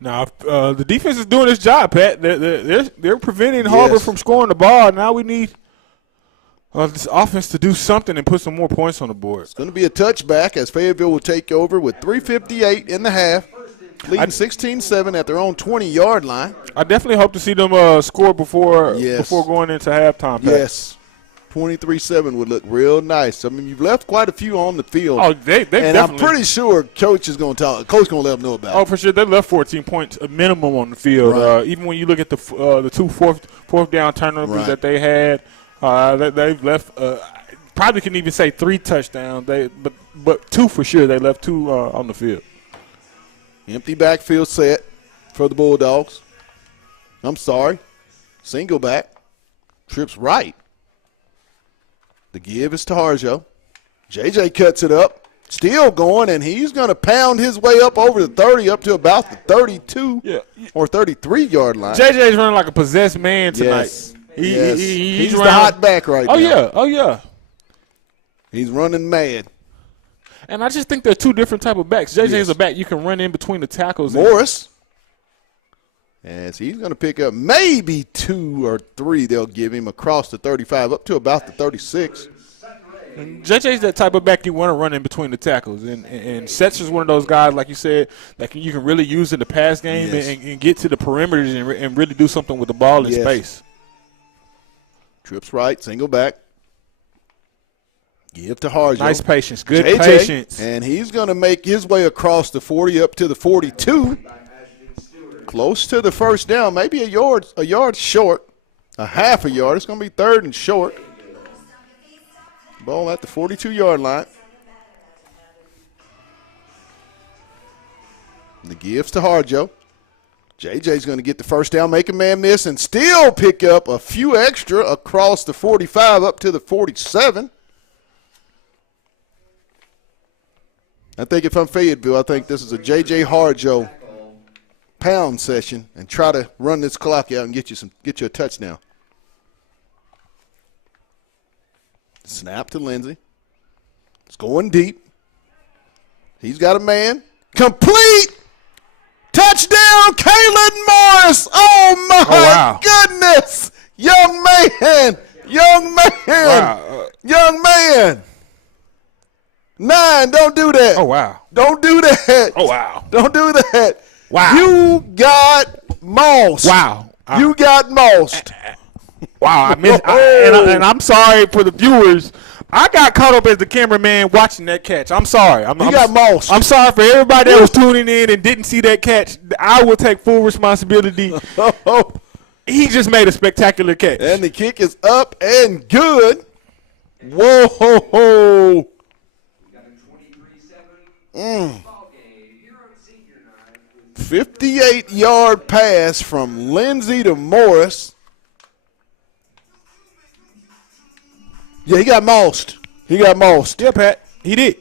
Now, the defense is doing its job, Pat. They're preventing Har-ber Yes. from scoring the ball. Now we need this offense to do something and put some more points on the board. It's going to be a touchback as Fayetteville will take over with 3:58 in the half, leading 16-7 at their own 20-yard line. I definitely hope to see them score before Yes. going into halftime, Pat. Yes, 23-7 would look real nice. You've left quite a few on the field. Oh, they and definitely. I'm pretty sure Coach is going to talk. Coach going to let them know about Oh, it. for sure. They left 14 points, a minimum on the field. Right. Even when you look at the two fourth down turnovers Right. that they had, they've left. Probably couldn't even say 3 touchdowns. But 2 for sure. They left 2 on the field. Empty backfield set for the Bulldogs. I'm sorry. Single back. Trips right. The give is to Harjo. JJ cuts it up. Still going, and he's going to pound his way up over the 30, up to about the 32 or 33-yard line. JJ's running like a possessed man tonight. Yes. Yes. He's the running- hot back right now. Oh, yeah. He's running mad. And I just think they're 2 different type of backs. JJ Yes. is a back you can run in between the tackles. and- Morris. As he's going to pick up maybe 2 or 3 they'll give him across the 35 up to about the 36. JJ's that type of back you want to run in between the tackles. And Setz is one of those guys, like you said, that you can really use in the pass game Yes. and get to the perimeters and really do something with the ball in Yes. space. Trips right, single back. Give to Harjo. Nice patience. Good JJ, patience. And he's going to make his way across the 40 up to the 42. Close to the first down, maybe a yard short, a half a yard. It's going to be 3rd and short. Ball at the 42-yard line. The gives to Harjo. JJ's going to get the first down, make a man miss, and still pick up a few extra across the 45 up to the 47. I think if I'm Fayetteville, I think this is a J.J. Harjo pound session and try to run this clock out and get you a touchdown. Snap to Lindsey. It's going deep. He's got a man. Complete. Touchdown, Kalen Morris. Oh, my wow. goodness. Young man. Wow. Young man. 9, don't do that. Oh, wow. Don't do that. Oh, wow. Don't do that. Wow. You got mossed. Wow. You got mossed. Wow. I missed. And I'm sorry for the viewers. I got caught up as the cameraman watching that catch. I'm sorry. You got mossed. I'm sorry for everybody that was tuning in and didn't see that catch. I will take full responsibility. He just made a spectacular catch. And the kick is up and good. Whoa, ho, ho. We got a 23-7 ball game here on senior night. 58-yard pass from Lindsey to Morris. Yeah, he got mossed. Yeah, Pat. He did.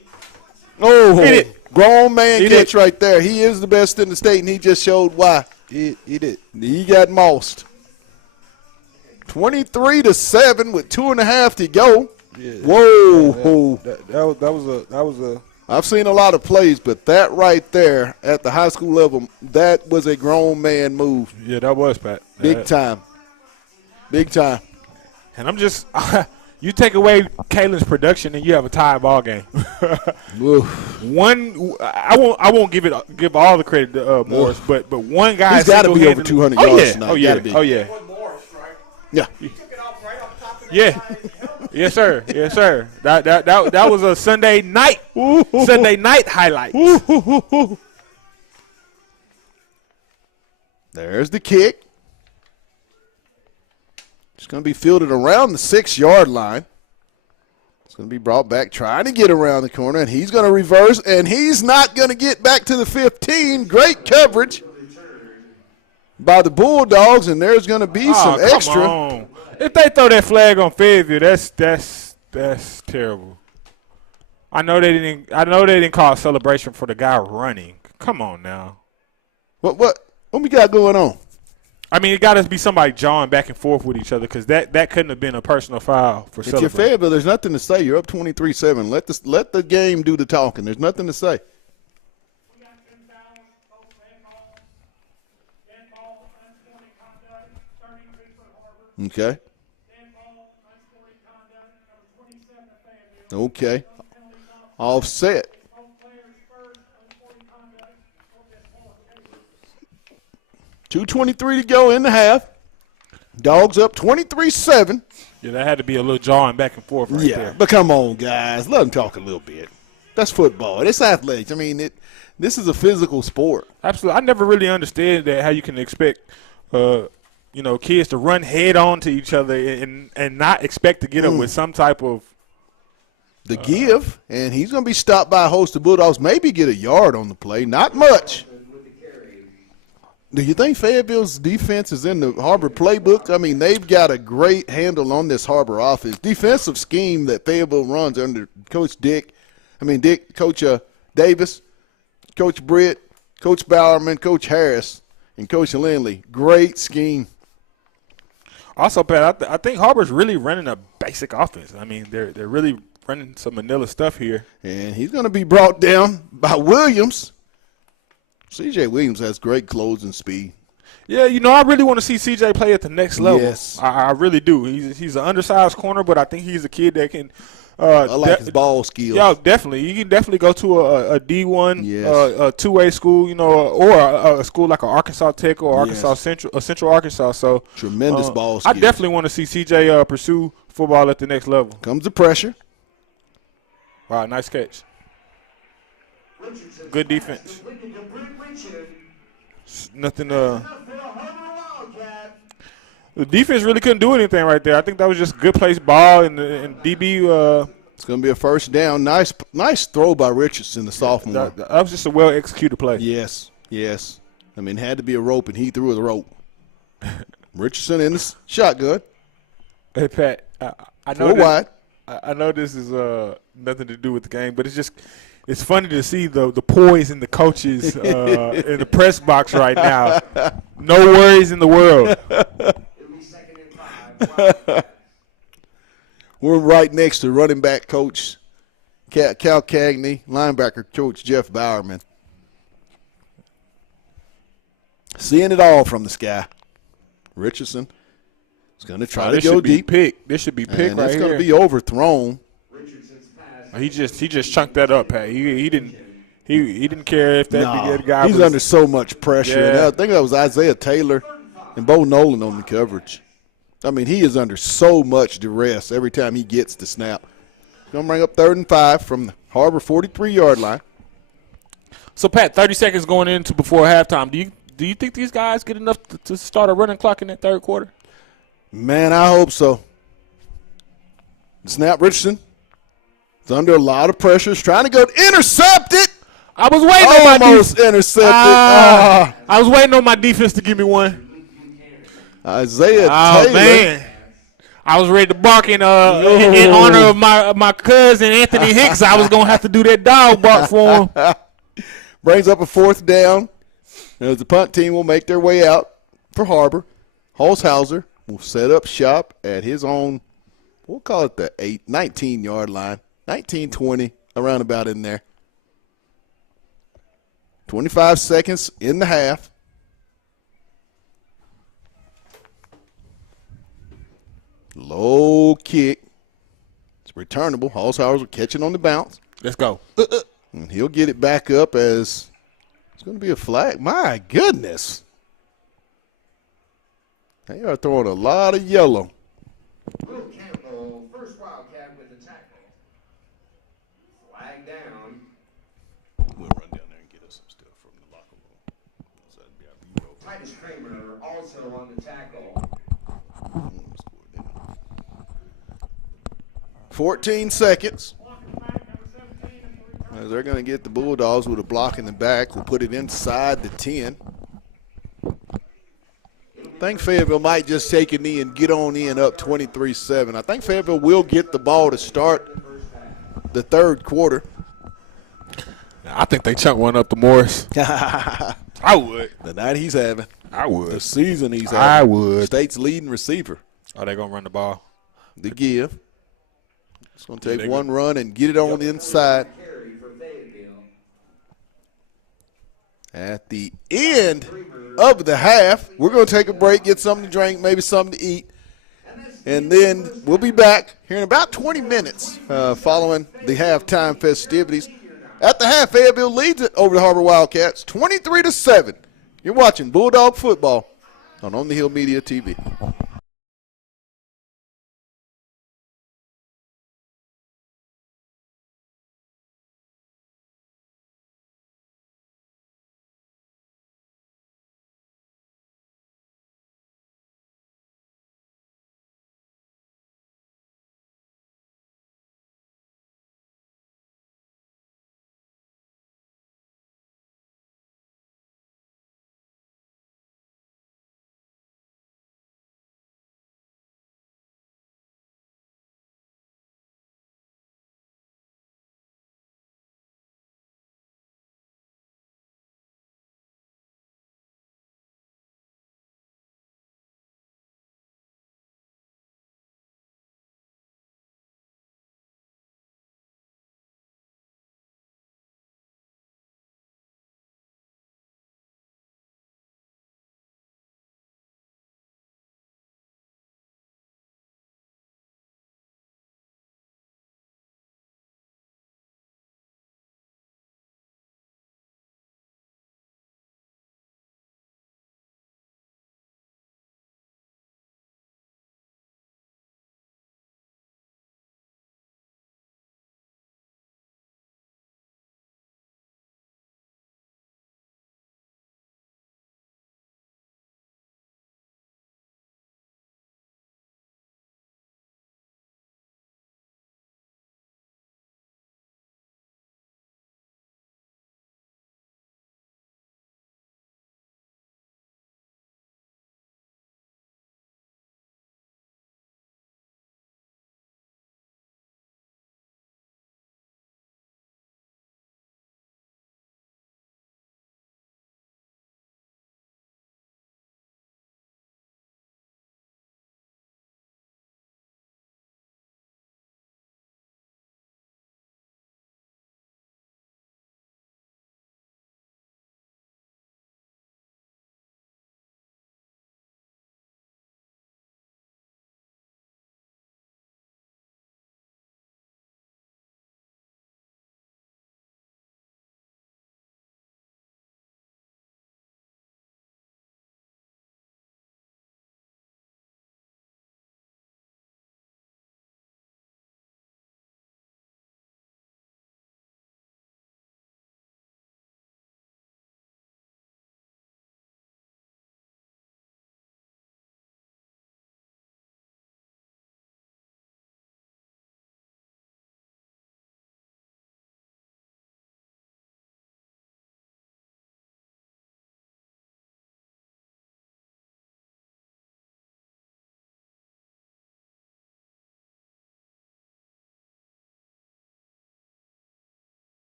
Oh, He did. grown man He catch did. right there. He is the best in the state, and he just showed why. He did. He got mossed. 23-7 with 2.5 to go. Yeah. Whoa. That was a I've seen a lot of plays, but that right there at the high school level, that was a grown man move. Yeah, that was, Pat. Big time. Big time. And I'm just you take away Kalen's production and you have a tie ball game. Oof. I won't give all the credit to Morris, but one guy He's got to be over 200 yards tonight. Oh yeah. Gotta be. Oh yeah. Yeah. Yeah. Yes, sir. Yes, sir. That was a Sunday night highlight. There's the kick. It's going to be fielded around the 6-yard line. It's going to be brought back, trying to get around the corner, and he's going to reverse, and he's not going to get back to the 15. Great coverage by the Bulldogs, and there's going to be some come extra. on. If they throw that flag on Fayetteville, that's terrible. I know they didn't call a celebration for the guy running. Come on now. What we got going on? I mean, it got to be somebody jawing back and forth with each other because that couldn't have been a personal foul for If you're celebrating. Fayetteville, there's nothing to say. You're up 23-7. Let the game do the talking. There's nothing to say. We got 10 fouls, both dead ball, unsporting conduct, 33 for Har-ber. Okay. Dead ball, unsporting conduct, number 27 at Fayetteville. Okay. Penalties off, Offset. both players first, unsporting conduct, or disqualification. 2:23 to go in the half. Dogs up 23-7. Yeah, that had to be a little jawing back and forth right there. But come on, guys. Let them talk a little bit. That's football. It's athletics. I mean, this is a physical sport. Absolutely. I never really understood that how you can expect kids to run head on to each other and not expect to get up with some type of The give, and he's going to be stopped by a host of Bulldogs, maybe get a yard on the play. Not much. Do you think Fayetteville's defense is in the Har-ber playbook? I mean, they've got a great handle on this Har-ber offense. Defensive scheme that Fayetteville runs under Coach Coach Davis, Coach Britt, Coach Bowerman, Coach Harris, and Coach Lindley. Great scheme. Also, Pat, I think Har-ber's really running a basic offense. I mean, they're really running some vanilla stuff here. And he's going to be brought down by Williams. C.J. Williams has great closing speed. Yeah, I really want to see CJ play at the next level. Yes. I really do. He's an undersized corner, but I think he's a kid that can I like his ball skills. Yeah, definitely. You can definitely go to a D1, Yes. a two-way school, or a school like an Arkansas Tech or Arkansas Yes. Central Arkansas. So Tremendous ball I skills. definitely want to see CJ pursue football at the next level. Comes the pressure. Wow, nice catch. Good defense. Nothing. The defense really couldn't do anything right there. I think that was just good place ball and DB. It's going to be a first down. Nice throw by Richardson, the sophomore. That was just a well executed play. Yes. I mean, it had to be a rope, and he threw the rope. Richardson in the shotgun. Hey Pat, I know Four wide. I know this is nothing to do with the game, but it's funny to see the poise in the coaches in the press box right now. No worries in the world. We're right next to running back coach Cal Cagney, linebacker coach Jeff Bowerman. Seeing it all from the sky. Richardson is going to try to go deep. This should be pick And right it's here. going to be overthrown. He just chunked that up, Pat. He didn't care if that guy he's was under so much pressure. Yeah. And I think that was Isaiah Taylor and Bo Nolan on the coverage. I mean, he is under so much duress every time he gets the snap. Going to bring up 3rd and 5 from the Har-ber 43-yard line. So Pat, 30 seconds going into before halftime. Do you think these guys get enough to start a running clock in that third quarter? Man, I hope so. Snap Richardson is under a lot of pressure. He's trying to go intercept it. I was waiting on my Almost intercepted. I was waiting on my defense to give me one. Isaiah Oh Taylor. man, I was ready to bark in honor of my cousin Anthony Hicks. I was gonna have to do that dog bark for him. Brings up a 4th down. As the punt team will make their way out for Har-ber. Holzhauser will set up shop at his own, we'll call it the 19-yard line. 19, 20, around about in there. 25 seconds in the half. Low kick. It's returnable. Holzhauser catching on the bounce. Let's go. And he'll get it back up as it's going to be a flag. My goodness. They are throwing a lot of yellow. Will Campbell, first Wildcat with the tackle. Flag down. We'll run down there and get us some stuff from the locker room. Titus Kramer also on the tackle. 14 seconds. As they're going to get the Bulldogs with a block in the back. We'll put it inside the 10. I think Fayetteville might just take a knee and get on in up 23-7. I think Fayetteville will get the ball to start the 3rd quarter. I think they chunk one up to Morris. I would. The night he's having. I would. The season he's having. I would. State's leading receiver. Are they gonna run the ball? The give. It's going to take one run and get it on inside. At the end of the half, we're going to take a break, get something to drink, maybe something to eat, and then we'll be back here in about 20 minutes following the halftime festivities. At the half, Fayetteville leads it over the Har-ber Wildcats, 23-7. You're watching Bulldog football on the Hill Media TV.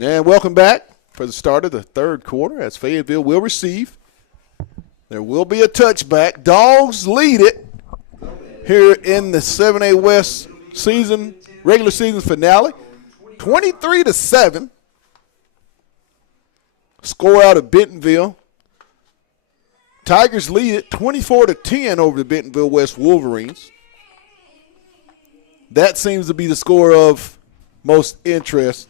And welcome back for the start of the third quarter as Fayetteville will receive. There will be a touchback. Dogs lead it here in the 7A West regular season finale. 23-7. Score out of Bentonville. Tigers lead it 24-10 over the Bentonville West Wolverines. That seems to be the score of most interest.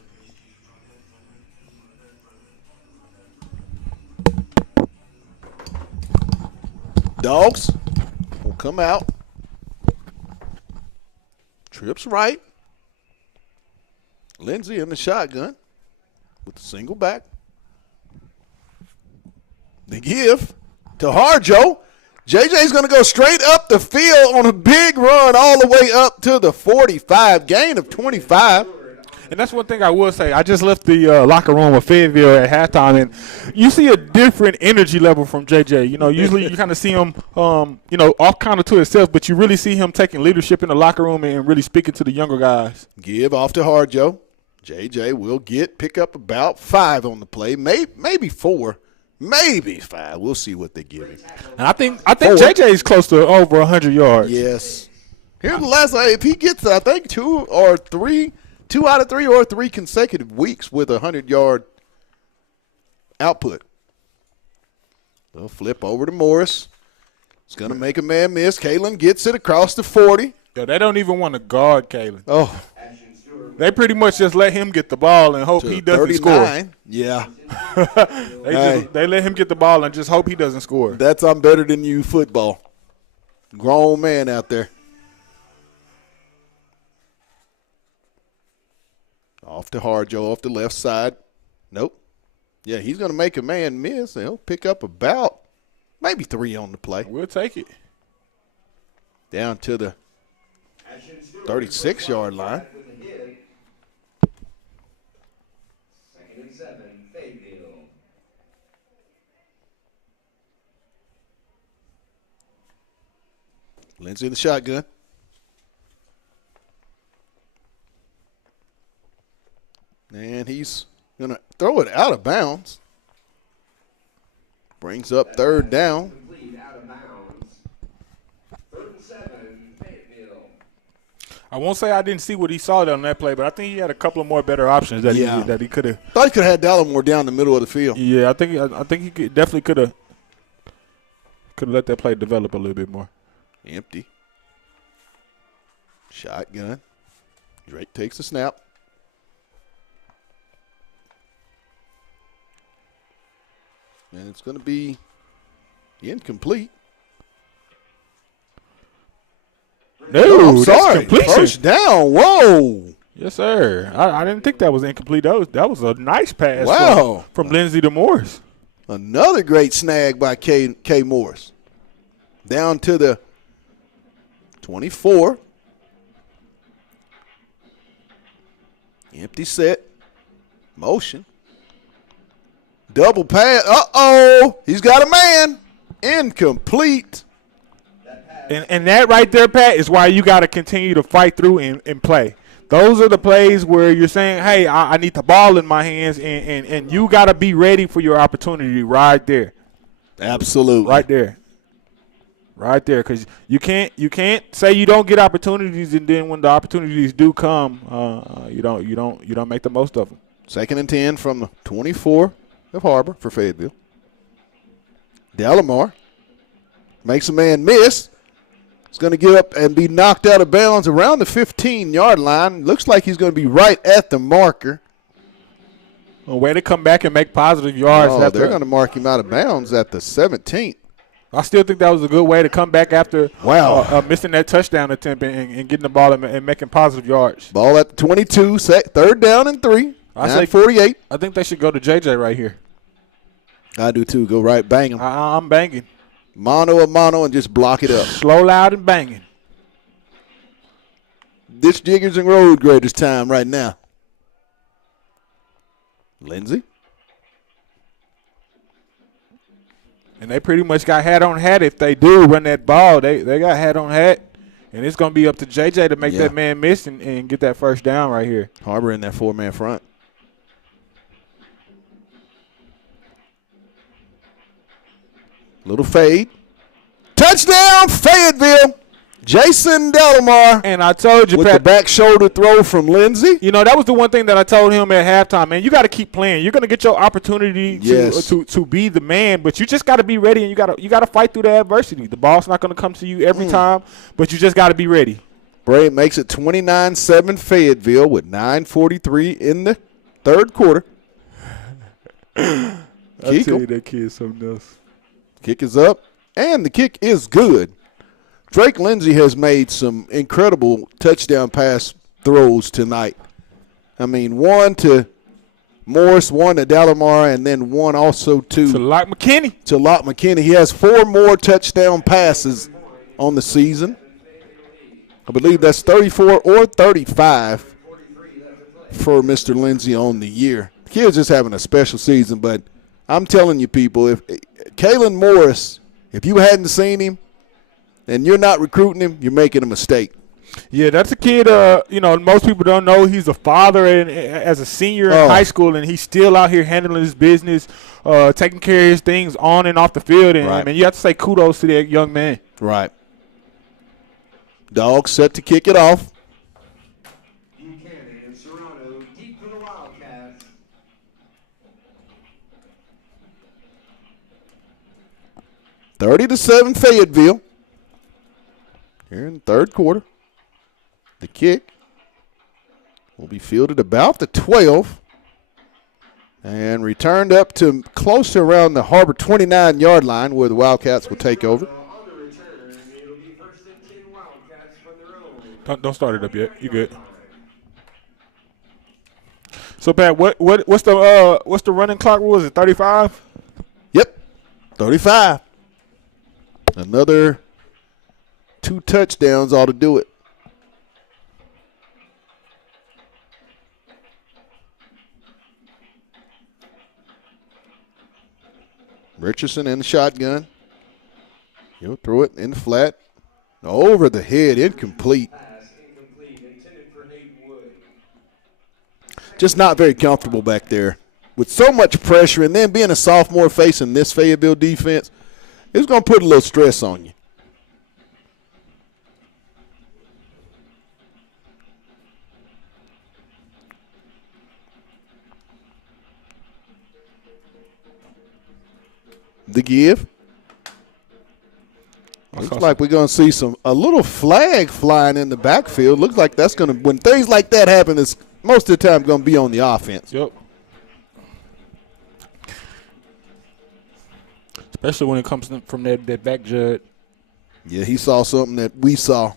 Dogs will come out. Trips right. Lindsey in the shotgun with the single back. They give to Harjo. JJ's going to go straight up the field on a big run all the way up to the 45, gain of 25. And that's one thing I will say. I just left the locker room with Fayetteville at halftime, and you see a different energy level from JJ. You know, usually you kind of see him, off kind of to himself, but you really see him taking leadership in the locker room and really speaking to the younger guys. Give off to Harjo. JJ will pick up about 5 on the play, maybe 4. Maybe 5. We'll see what they give him. And I think JJ is close to over 100 yards. Yes. Here's the last if he gets, I think, 2 out of 3 or 3 consecutive weeks with a 100-yard output. They'll flip over to Morris. He's going to make a man miss. Kalen gets it across the 40. Yo, they don't even want to guard Kalen. Oh. They pretty much just let him get the ball and hope he doesn't 39. score. Yeah. They let him get the ball and just hope he doesn't score. That's I'm better than you football. Grown man out there. Off to Harjo, off the left side. Nope. Yeah, he's going to make a man miss, and he'll pick up about maybe 3 on the play. We'll take it. Down to the 36-yard line. Second and 7, Fayetteville. Lindsey in the shotgun. And he's going to throw it out of bounds. Brings up third down. Complete out of bounds. 3rd and 7, Fayetteville. I won't say I didn't see what he saw on that play, but I think he had a couple of more better options that he could have. Thought he could have had Dallimore down the middle of the field. Yeah, I think he definitely could have let that play develop a little bit more. Empty. Shotgun. Drake takes the snap. And it's going to be incomplete. No, I'm sorry. Completion. First down. Whoa. Yes, sir. I didn't think that was incomplete. That was a nice pass. Wow. From Lindsey to Morris. Another great snag by K Morris. Down to the 24. Empty set. Motion. Double pass. Uh-oh. He's got a man. Incomplete. And that right there, Pat, is why you got to continue to fight through and play. Those are the plays where you're saying, hey, I need the ball in my hands, and you got to be ready for your opportunity right there. Absolutely. Right there. Right there, because you can't say you don't get opportunities, and then when the opportunities do come, you don't make the most of them. 2nd and 10 from the 24 of Har-ber for Fayetteville. Dallimore makes a man miss. He's going to get up and be knocked out of bounds around the 15-yard line. Looks like he's going to be right at the marker. A way to come back and make positive yards. They're going to mark him out of bounds at the 17th. I still think that was a good way to come back after missing that touchdown attempt and getting the ball and making positive yards. Ball at the 22, 3rd down and 3. I say 48. I think they should go to JJ right here. I do too. Go right, bang him. I'm banging. Mono a mono and just block it up. Slow, loud, and banging. Ditch diggers and road graders time right now. Lindsey. And they pretty much got hat on hat. If they do run that ball, they got hat on hat. And it's going to be up to JJ to make that man miss and get that first down right here. Har-ber in that 4-man front. Little fade. Touchdown, Fayetteville. Jason Delamar. And I told you, with Pat, the back shoulder throw from Lindsey. you know, that was the one thing that I told him at halftime, man. You got to keep playing. You're going to get your opportunity to be the man, but you just got to be ready, and you got to fight through the adversity. The ball's not going to come to you every time, but you just got to be ready. Bray makes it 29-7 Fayetteville with 9:43 in the third quarter. I tell you, that kid's something else. Kick is up, and the kick is good. Drake Lindsey has made some incredible touchdown pass throws tonight. I mean, one to Morris, one to Delamar, and then one also to Locke McKinney. He has 4 more touchdown passes on the season. I believe that's 34 or 35 for Mr. Lindsey on the year. The kid's just having a special season, but I'm telling you, people, if Kalen Morris, if you hadn't seen him and you're not recruiting him, you're making a mistake. Yeah, that's a kid, most people don't know he's a father as a senior in high school, and he's still out here handling his business, taking care of his things on and off the field. And, Right. man, you have to say kudos to that young man. Right. Dogs set to kick it off. Buchanan and Serrano deep for the Wildcats. 30-7 Fayetteville. Here in the third quarter. The kick will be fielded about the 12 and returned up to close to around the Har-ber 29-yard line where the Wildcats will take over. On the return, it'll be 1st and 10 Wildcats from their own. Don't start it up yet. You good. So, Pat, what's the running clock rule? Is it 35? Yep, 35. Another 2 touchdowns ought to do it. Richardson in the shotgun. He'll throw it in the flat. Over the head, incomplete. Pass incomplete, intended for Hayden Wood. Just not very comfortable back there. With so much pressure and then being a sophomore facing this Fayetteville defense, it's going to put a little stress on you. The give. Looks like we're going to see a little flag flying in the backfield. Looks like that's going to, when things like that happen, it's most of the time going to be on the offense. Yep. Especially when it comes from that back judge. Yeah, he saw something that we saw.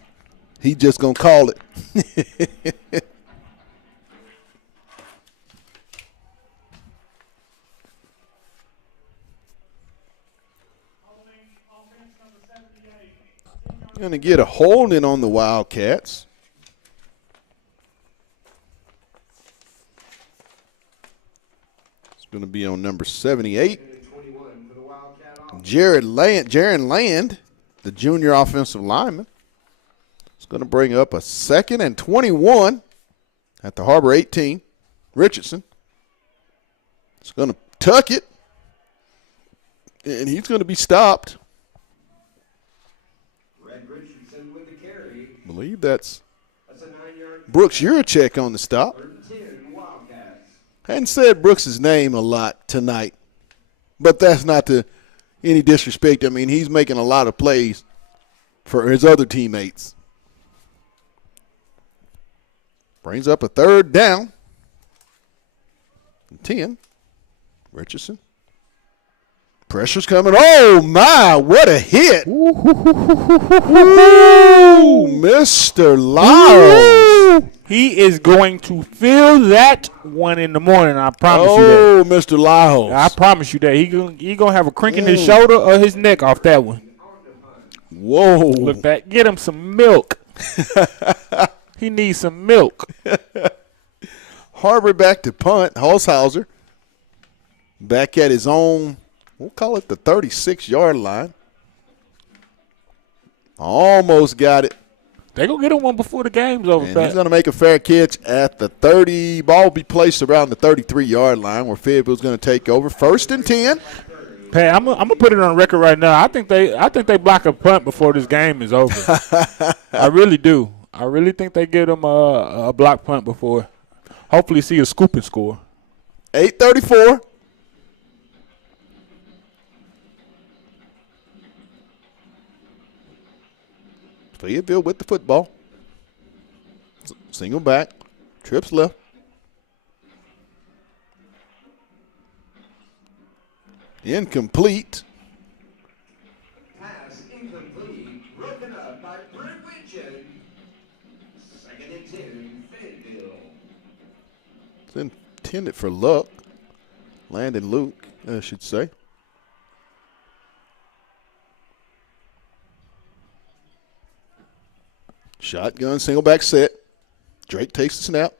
He just going to call it. Going to get a holding on the Wildcats. It's going to be on number 78. Jaron Land, the junior offensive lineman. It's going to bring up a 2nd and 21 at the Har-ber 18. Richardson. It's going to tuck it. And he's going to be stopped. Richardson with the carry. I believe that's That's a 9-yard Brooks Urachek on the stop. 3rd and 10 Wildcats. Hadn't said Brooks' name a lot tonight, but that's not to any disrespect. I mean, he's making a lot of plays for his other teammates. Brings up a 3rd down. 10. Richardson. Pressure's coming. Oh, my, what a hit. Ooh, Mr. Lyles. He is going to feel that one in the morning, I promise you that. Oh, Mr. Lyles. I promise you that. He gonna have a crink in his shoulder or his neck off that one. Whoa. Look back. Get him some milk. He needs some milk. Har-ber back to punt. Holzhauser back at his own, we'll call it the 36-yard line. Almost got it. They gonna get him one before the game's over. And he's going to make a fair catch at the 30. Ball will be placed around the 33-yard line where Fayetteville's going to take over. 1st and 10. Pat, I'm gonna put it on record right now. I think they block a punt before this game is over. I really do. I really think they give them a block punt before. Hopefully, see a scoop and score. 8:34. Fayetteville with the football. Single back. Trips left. Incomplete. Pass incomplete. Broken up by Brent Widgeon. 2nd and 10, Fayetteville. It's intended for Luck. Landon Luke, I should say. Shotgun, single back set. Drake takes the snap.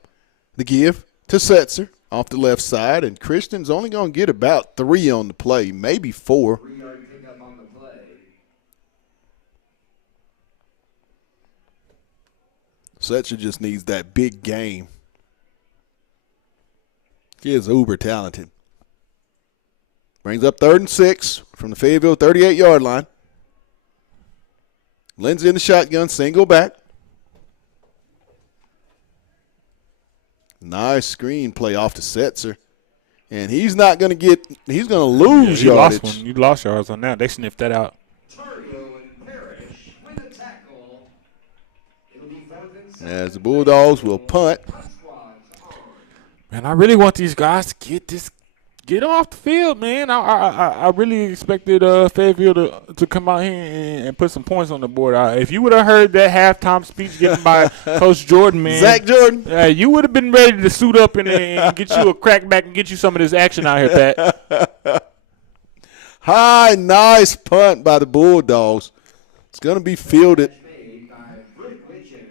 The give to Setzer off the left side, and Christian's only going to get about 3 on the play, maybe 4. 3-yard pickup on the play. Setzer just needs that big game. He is uber talented. Brings up 3rd and 6 from the Fayetteville 38-yard line. Lindsey in the shotgun, single back. Nice screen play off to Setzer. And he's not going to get – he's going to lose yardage. You lost yards on that. They sniffed that out. Tario and Parrish with a tackle. It'll be 4th and 7. As the Bulldogs will punt. Punt squads on. Man, I really want these guys to get them off the field, man. I really expected Fayetteville to come out here and put some points on the board. If you would have heard that halftime speech given by Coach Jordan, man. Zach Jordan. You would have been ready to suit up and get you a crackback and get you some of this action out here, Pat. High, nice punt by the Bulldogs. It's going to be fielded Made by Brent Widgeon.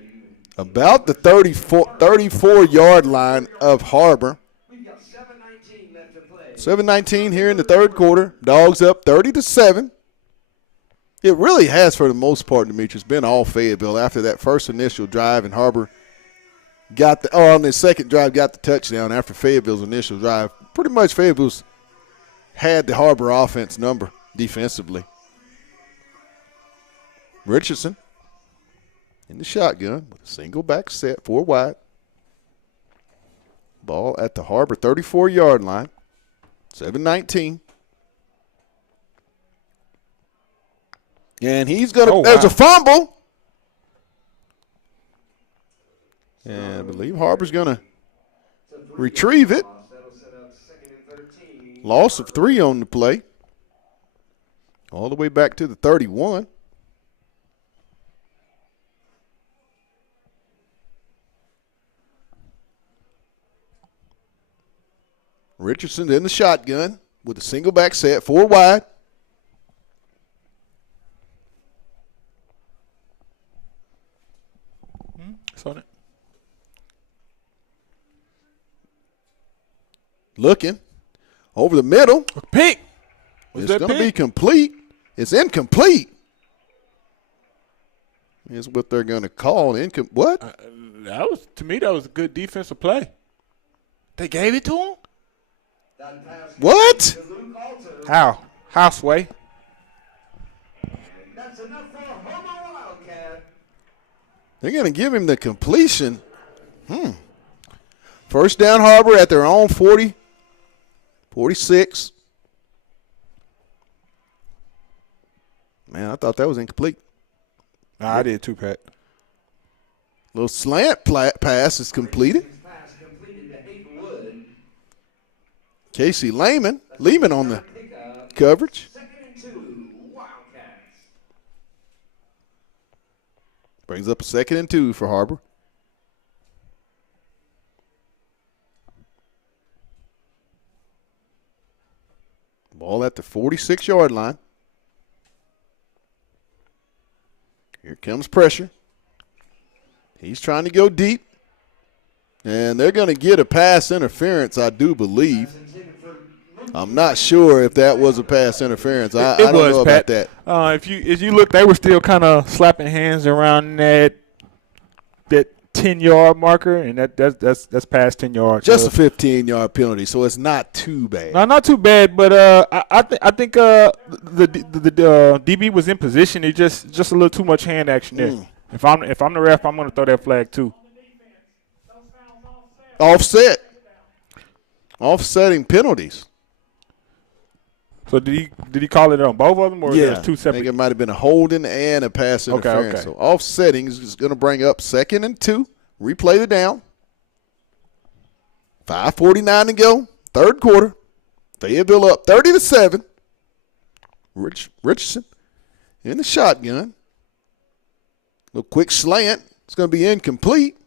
about the 34-yard line of Har-ber. We've got 7:19 left to play. 7:19 here in the third quarter. Dogs up 30-7. It really has, for the most part, Demetrius, been all Fayetteville after that first initial drive, and Har-ber on the second drive got the touchdown after Fayetteville's initial drive. Pretty much Fayetteville's had the Har-ber offense number defensively. Richardson in the shotgun with a single back set, 4 wide. Ball at the Har-ber 34-yard line. 7:19. And he's going to – there's a fumble. And I believe Har-ber's going to retrieve it. That'll set up 2nd and 13. Loss of 3 on the play. All the way back to the 31. Richardson in the shotgun with a single back set, 4 wide. It's on it. Looking over the middle. Pick. It's going to be complete. It's incomplete. Is what they're going to call an what? To me, that was a good defensive play. They gave it to him? That pass What? to Luke Alter. How, Sway? And that's enough for a Homer Wildcat. They're going to give him the completion. First down, Har-ber at their own 40, 46. Man, I thought that was incomplete. I did too, Pat. Little slant pass is completed. Pass completed to Hayden Wood. Casey Lehman on the Pickup. coverage. 2nd and 2. Wildcats. Brings up a 2nd and 2 for Har-ber. Ball at the 46-yard line. Here comes pressure. He's trying to go deep. And they're going to get a pass interference, I do believe. I'm not sure if that was a pass interference. I don't know about that. If you look, they were still kind of slapping hands around that 10-yard marker, and that's past 10 yards. Just a 15-yard penalty, so it's not too bad. No, not too bad, but I think the DB was in position. It just a little too much hand action there. If I'm the ref, I'm going to throw that flag too. Offsetting penalties. So did he call it on both of them, or there's two I separate? think it might have been a holding and a pass interference. Okay. So offsetting is going to bring up 2nd and 2. Replay the down. 5:49 to go. 3rd quarter. Fayetteville up 30-7. Richardson in the shotgun. Little quick slant. It's going to be incomplete.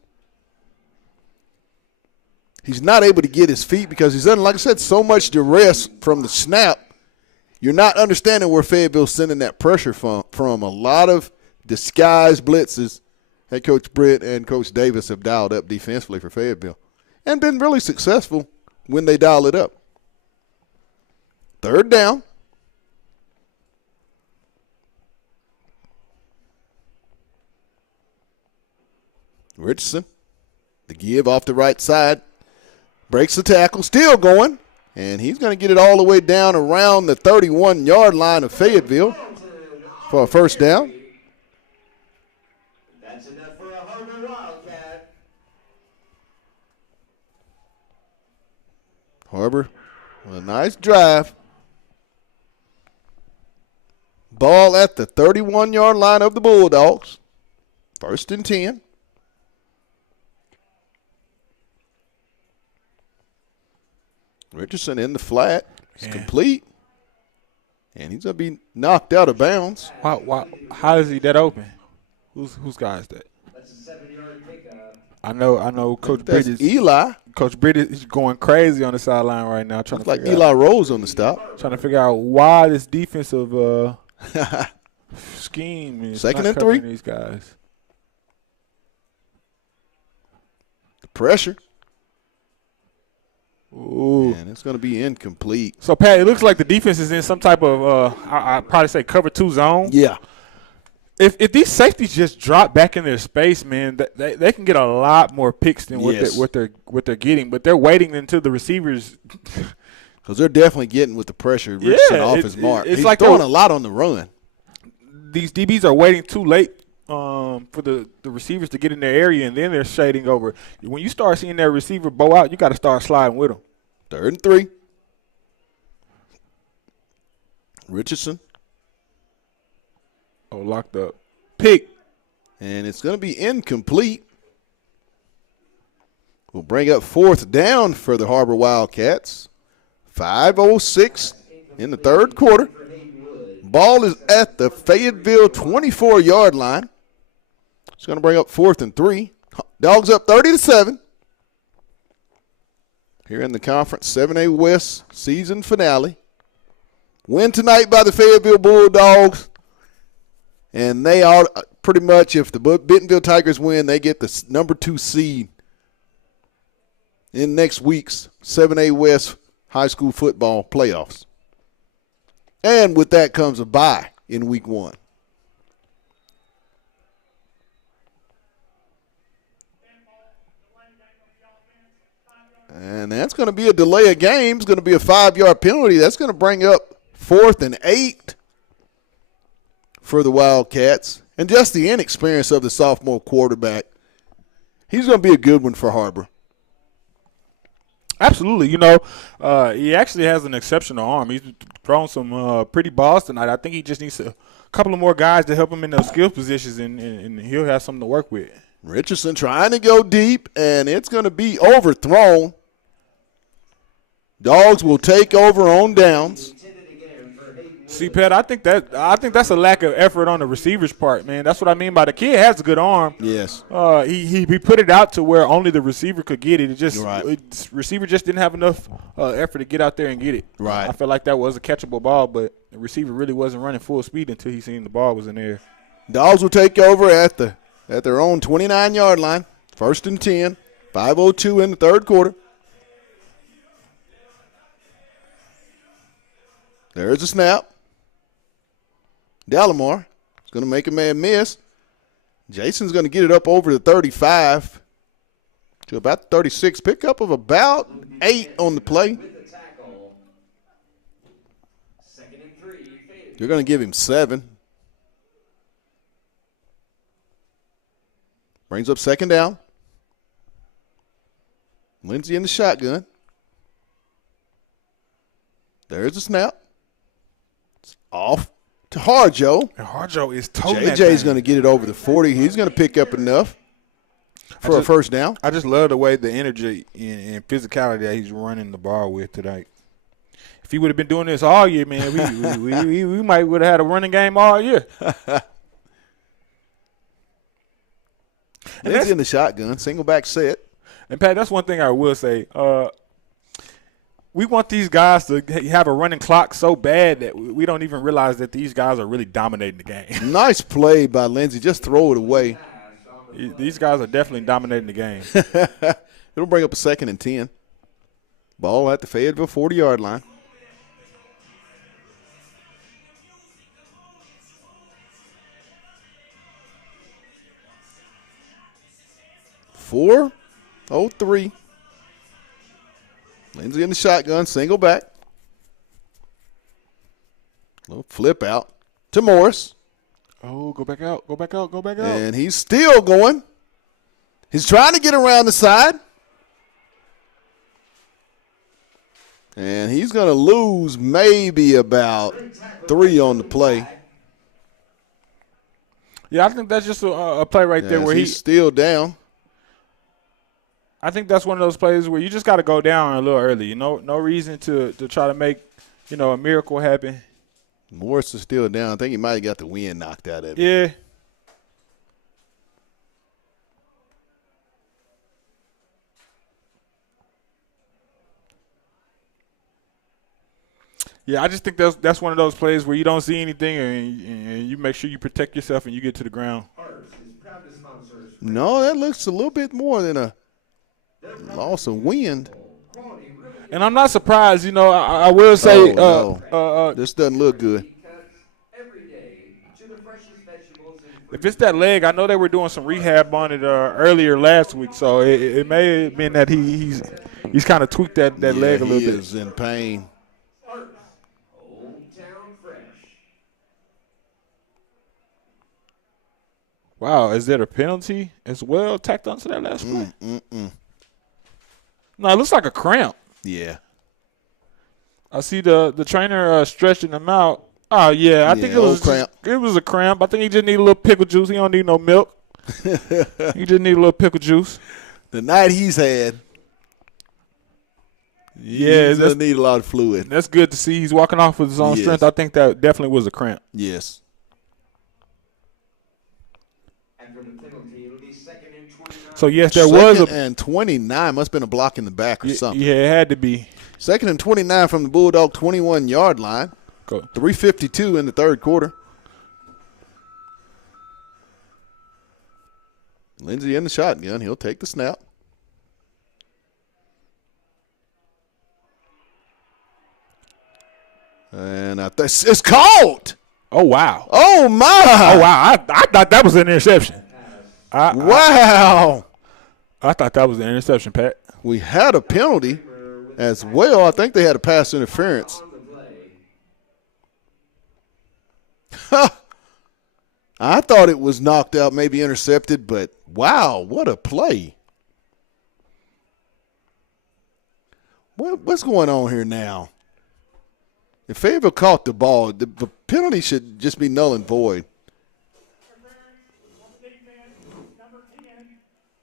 He's not able to get his feet because he's under, like I said, so much duress from the snap. You're not understanding where Fayetteville's sending that pressure from. A lot of disguised blitzes that Coach Britt and Coach Davis have dialed up defensively for Fayetteville and been really successful when they dial it up. 3rd down. Richardson, the give off the right side, breaks the tackle, still going. And he's going to get it all the way down around the 31-yard line of Fayetteville for a 1st down. That's enough for a Har-ber Wildcat. Har-ber, a nice drive. Ball at the 31-yard line of the Bulldogs. 1st and 10. Richardson in the flat. It's complete. And he's going to be knocked out of bounds. Wow. How is he that open? Whose guy is that? That's a 7-yard pickup. I know Coach That's Britt is Eli. Coach Britt is going crazy on the sideline right now, trying Looks like Eli Rose on the stop. trying to figure out why this defensive scheme is 2nd not and covering 3. these guys. The pressure. Ooh. And it's going to be incomplete. So, Pat, it looks like the defense is in some type of, I'd probably say cover 2 zone. Yeah. If these safeties just drop back in their space, man, they can get a lot more picks than what they're getting. But they're waiting until the receivers. Because they're definitely getting with the pressure. Richardson off his mark. It's He's like throwing a lot on the run. These DBs are waiting too late for the receivers to get in their area, and then they're shading over. When you start seeing that receiver bow out, you got to start sliding with them. 3rd and 3. Richardson. Oh, locked up. Pick. And it's going to be incomplete. We'll bring up 4th down for the Har-ber Wildcats. 5:06 in the 3rd quarter. Ball is at the Fayetteville 24-yard line. It's going to bring up 4th and 3. Dogs up 30-7. Here in the conference 7A West season finale. Win tonight by the Fayetteville Bulldogs. And they are pretty much, if the Bentonville Tigers win, they get the number 2 seed in next week's 7A West high school football playoffs. And with that comes a bye in week 1. And that's going to be a delay of game. It's going to be a 5-yard penalty. That's going to bring up 4th and 8 for the Wildcats. And just the inexperience of the sophomore quarterback, he's going to be a good one for Har-ber. Absolutely. He actually has an exceptional arm. He's thrown some pretty balls tonight. I think he just needs a couple of more guys to help him in those skill positions, and he'll have something to work with. Richardson trying to go deep, and it's going to be overthrown. Dogs will take over on downs. See, Pat, I think that's a lack of effort on the receiver's part, man. That's what I mean by the kid has a good arm. Yes. He put it out to where only the receiver could get it. Receiver just didn't have enough effort to get out there and get it. Right. I felt like that was a catchable ball, but the receiver really wasn't running full speed until he seen the ball was in there. Dogs will take over at their own 29-yard line. 1st and 10. 5:02 in the 3rd quarter. There's a snap. Delamar is going to make a man miss. Jason's going to get it up over the 35. to about 36. Pickup of about 8 on the play. With the tackle. 2nd and 3. Fayetteville. You're going to give him 7. Brings up 2nd down. Lindsey in the shotgun. There's the snap. It's off to Harjo. And Harjo is toting that JJ's thing. going to get it over the 40. He's going to pick up enough for a first down. I just love the way the energy and physicality that he's running the ball with tonight. If he would have been doing this all year, man, we might would have had a running game all year. Lindsey in the shotgun, single back set. And, Pat, that's one thing I will say. We want these guys to have a running clock so bad that we don't even realize that these guys are really dominating the game. Nice play by Lindsey. Just throw it away. These guys are definitely dominating the game. It'll bring up a 2nd and 10. Ball at the Fayetteville 40-yard line. Four, 3. Lindsey in the shotgun, single back. Little flip out to Morris. Oh, go back out, go back out, go back out. And he's still going. He's trying to get around the side. And he's going to lose maybe about 3 on the play. Yeah, I think that's just a play right there where he's still down. I think that's one of those plays where you just got to go down a little early. You know, no reason to try to make, a miracle happen. Morris is still down. I think he might have got the wind knocked out of him. Yeah. Yeah, I just think that's one of those plays where you don't see anything and you make sure you protect yourself and you get to the ground. No, that looks a little bit more than a loss of wind. And I'm not surprised, I will say this doesn't look good. If it's that leg, I know they were doing some rehab on it earlier last week, so it may have been that he's kind of tweaked that leg a little bit. He is in pain. Wow, is there a penalty as well tacked onto that last play? No, it looks like a cramp. Yeah. I see the trainer stretching him out. Oh, yeah, I think it was cramp. It was a cramp. I think he just need a little pickle juice. He don't need no milk. He just need a little pickle juice. The night he's had, yeah, he's going to need a lot of fluid. That's good to see. He's walking off with his own strength. I think that definitely was a cramp. Yes. So, yes, there was a – 2nd and 29. Must have been a block in the back or something. Yeah, it had to be. 2nd and 29 from the Bulldog 21-yard line. Go. 3:52 in the third quarter. Lindsey in the shotgun. He'll take the snap. And it's caught. Oh, wow. Oh, my. Oh, wow. I thought that was an interception. Wow. I thought that was an interception, Pat. We had a penalty as well. I think they had a pass interference. I thought it was knocked out, maybe intercepted, but wow, what a play. What's going on here now? If Fayetteville caught the ball, the penalty should just be null and void. Number 10,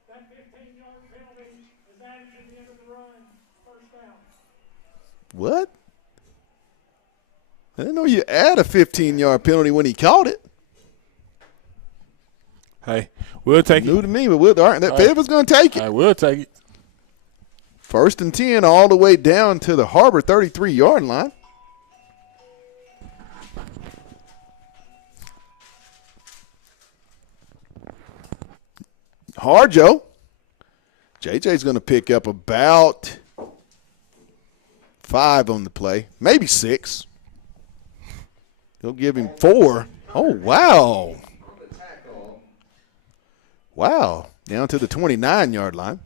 that 15-yard penalty is added to the end of the run, first down. What? I didn't know you add a 15-yard penalty when he caught it. Hey, we'll take it. New to me, but Fayetteville's going to take it. I will take it. 1st and 10 all the way down to the Har-ber 33-yard line. Harjo. JJ's going to pick up about 5 on the play, maybe 6. He'll give him 4. Oh, wow. Wow. Down to the 29-yard line.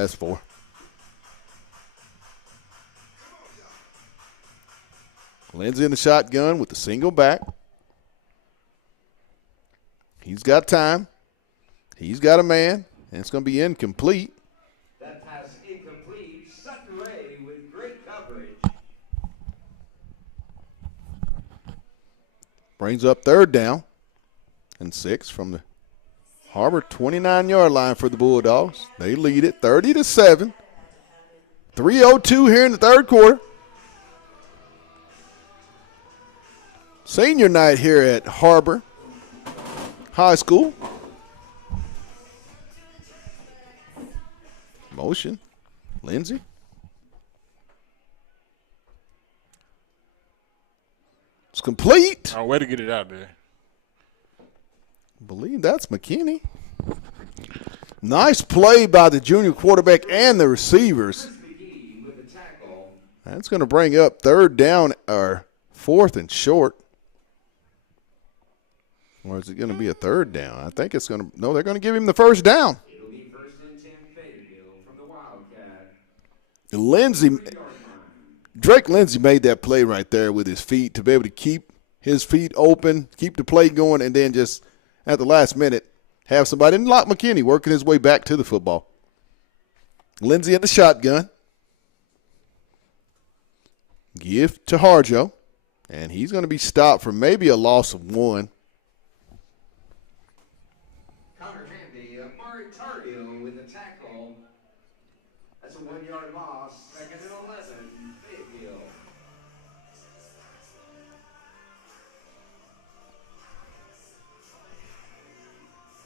That's 4. Lindsey in the shotgun with the single back. He's got time. He's got a man, and it's going to be incomplete. That pass incomplete. Sutton Ray with great coverage. Brings up 3rd down and 6 from the Har-ber 29-yard line for the Bulldogs. They lead it 30-7. 3:02 here in the 3rd quarter. Senior night here at Har-ber High School. Motion. Lindsey. It's complete. Oh, way to get it out there. I believe that's McKinney. Nice play by the junior quarterback and the receivers. McGee with the tackle. That's going to bring up 3rd down or 4th and short. Or is it going to be a 3rd down? I think it's going to – no, they're going to give him the 1st down. It'll be 1st and 10 Fayetteville from the Wildcat. Lindsey – Drake Lindsey made that play right there with his feet to be able to keep his feet open, keep the play going, and then just at the last minute have somebody – and Locke McKinney working his way back to the football. Lindsey in the shotgun. Give to Harjo, and he's going to be stopped for maybe a loss of 1. Connor Handy, Maritario with the tackle. That's a 1-yard loss. 2nd and 11, Fayetteville.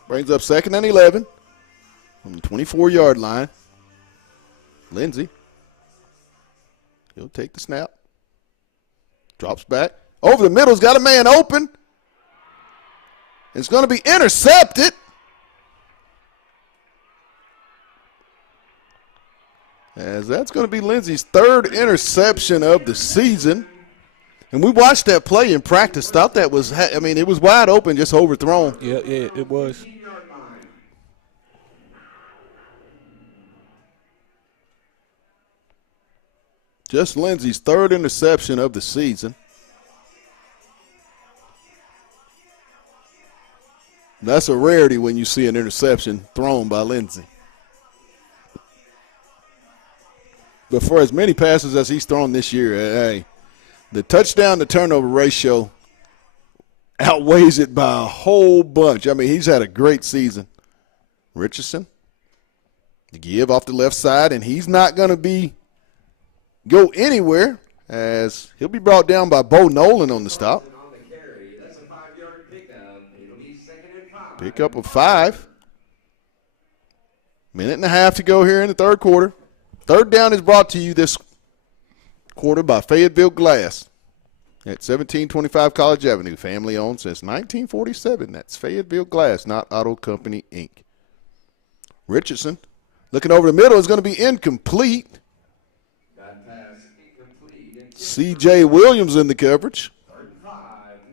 Brings up 2nd and 11 from the 24-yard line. Lindsey. He'll take the snap. Drops back. Over the middle's got a man open. It's going to be intercepted. As that's going to be Lindsey's 3rd interception of the season. And we watched that play in practice. Thought that was, I mean, it was wide open, just overthrown. Yeah, it was. 15-yard line. Just Lindsey's 3rd interception of the season. That's a rarity when you see an interception thrown by Lindsey. But for as many passes as he's thrown this year, hey, the touchdown to turnover ratio outweighs it by a whole bunch. I mean, he's had a great season. Richardson, the give off the left side, and he's not going to go anywhere as he'll be brought down by Bo Nolan on the stop. On the carry. That's a 5-yard pickup. It'll be 2nd and 5. Pickup of 5. Minute and a half to go here in the 3rd quarter. 3rd down is brought to you this quarter by Fayetteville Glass at 1725 College Avenue. Family owned since 1947. That's Fayetteville Glass, not Auto Company, Inc. Richardson looking over the middle is going to be incomplete. That pass incomplete. C.J. Williams in the coverage. 3rd and 5,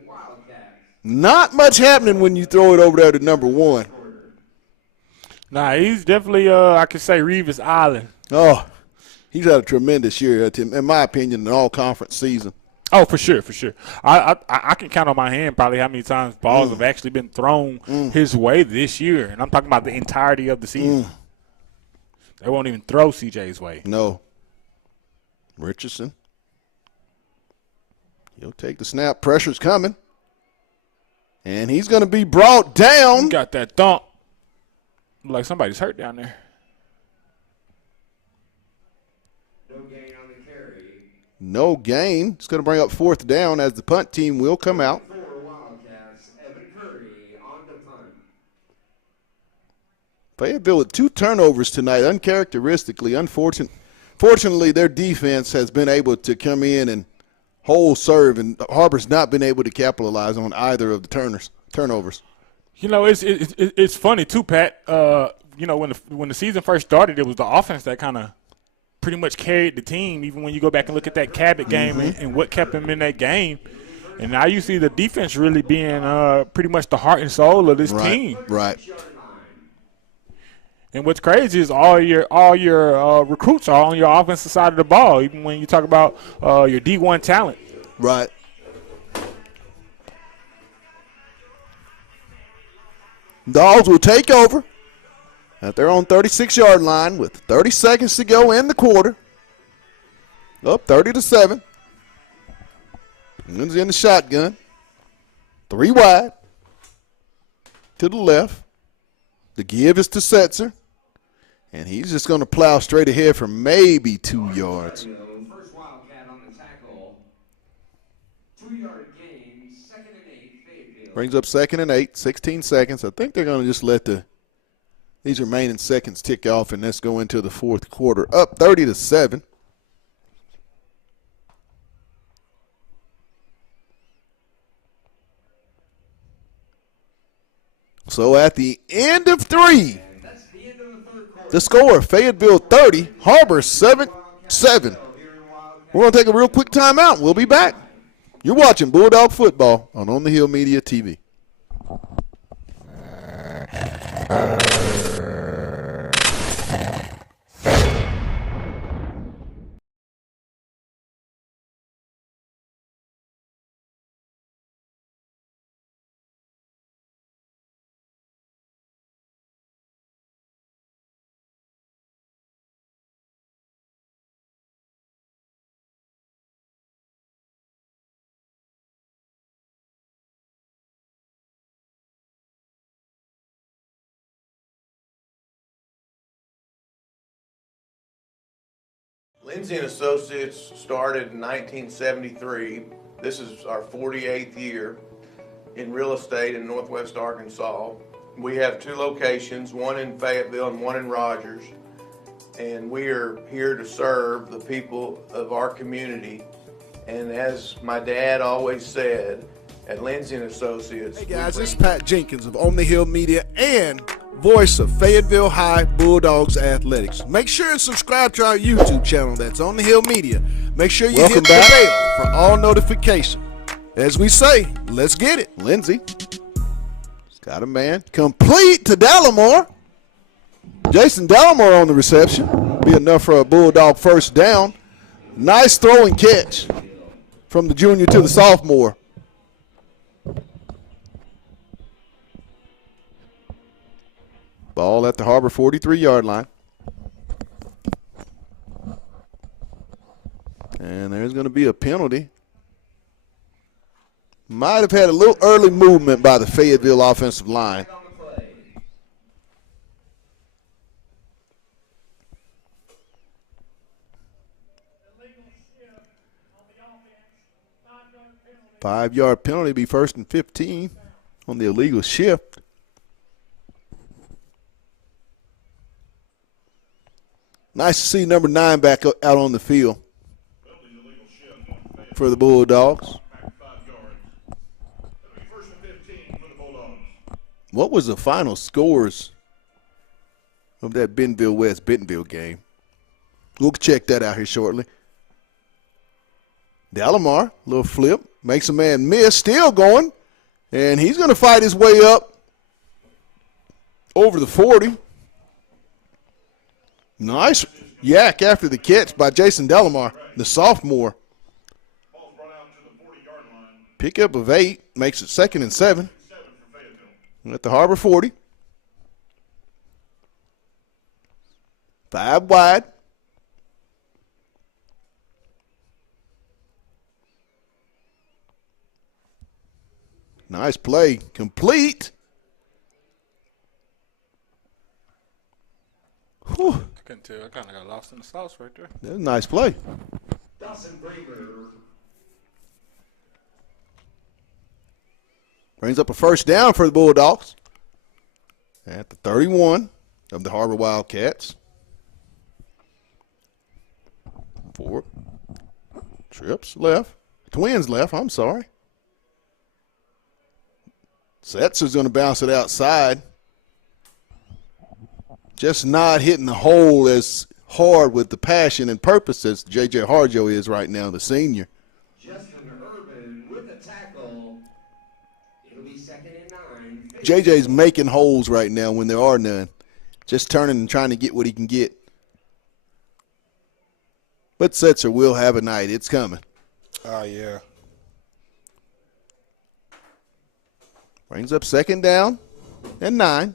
Wildcats. Not much happening when you throw it over there to number 1. Nah, he's definitely, I could say, Revis Island. Oh, he's had a tremendous year, in my opinion, an all-conference season. Oh, for sure, for sure. I can count on my hand probably how many times balls have actually been thrown his way this year, and I'm talking about the entirety of the season. They won't even throw CJ's way. No. Richardson. He'll take the snap. Pressure's coming. And he's going to be brought down. Got that thump. Like somebody's hurt down there. No gain on the carry. No gain. It's going to bring up 4th down as the punt team will come out. 4 Wildcats. Evan Curry on the punt. Fayetteville with 2 turnovers tonight, uncharacteristically. Fortunately, their defense has been able to come in and hold serve, and Har-ber's not been able to capitalize on either of the turnovers. You know, it's funny too, Pat. You know, when the season first started, it was the offense that kind of pretty much carried the team. Even when you go back and look at that Cabot game and what kept him in that game, and now you see the defense really being pretty much the heart and soul of this team. Right. And what's crazy is all your recruits are on your offensive side of the ball, even when you talk about your D1 talent. Right. Dogs will take over at their own 36-yard line with 30 seconds to go in the quarter. Up 30-7. Lindsay in the shotgun. 3 wide. To the left. The give is to Setzer. And he's just going to plow straight ahead for maybe 2 yards. First Wildcat on the tackle. 2-yard gain, 2nd and 8, Fayetteville. Brings up 2nd and 8, 16 seconds. I think they're going to just let these remaining seconds tick off, and let's go into the fourth quarter. Up 30-7. So at the end of 3, the score, Fayetteville 30, Har-ber 7. We're going to take a real quick timeout. We'll be back. You're watching Bulldog Football on the Hill Media TV. Lindsay and Associates started in 1973. This is our 48th year in real estate in Northwest Arkansas. We have 2 locations, one in Fayetteville and one in Rogers. And we are here to serve the people of our community. And as my dad always said, at Lindsay and Associates. Hey guys, this is Pat Jenkins of On the Hill Media and voice of Fayetteville High Bulldogs Athletics. Make sure and subscribe to our YouTube channel. That's On the Hill Media. Make sure you hit the bell for all notifications. As we say, let's get it. Lindsay. He's got a man. Complete to Dallimore. Jason Dallimore on the reception. Be enough for a Bulldog first down. Nice throw and catch from the junior to the sophomore. Ball at the Har-ber 43-yard line. And there's going to be a penalty. Might have had a little early movement by the Fayetteville offensive line. Five-yard penalty, be 1st and 15 on the illegal shift. Nice to see number 9 back out on the field for the Bulldogs. What was the final scores of that Bentonville game? We'll check that out here shortly. Dallimore, little flip, makes a man miss, still going, and he's going to fight his way up over the 40. Nice yak after the catch by Jason Dallimore, the sophomore. Pickup of 8 makes it 2nd and 7 at the Har-ber 40. 5 wide. Nice play. Complete. Whew. I couldn't tell. I kind of got lost in the sauce right there. That's a nice play. Dawson Braver. Brings up a first down for the Bulldogs at the 31 of the Har-ber Wildcats. 4 trips left. Twins left, I'm sorry. Setzer's going to bounce it outside. Just not hitting the hole as hard with the passion and purpose as J.J. Harjo is right now, the senior. Justin Urban with the tackle. It'll be 2nd and 9. J.J.'s making holes right now when there are none. just turning and trying to get what he can get. But Setzer will have a night. It's coming. Oh, yeah. Brings up 2nd down and 9.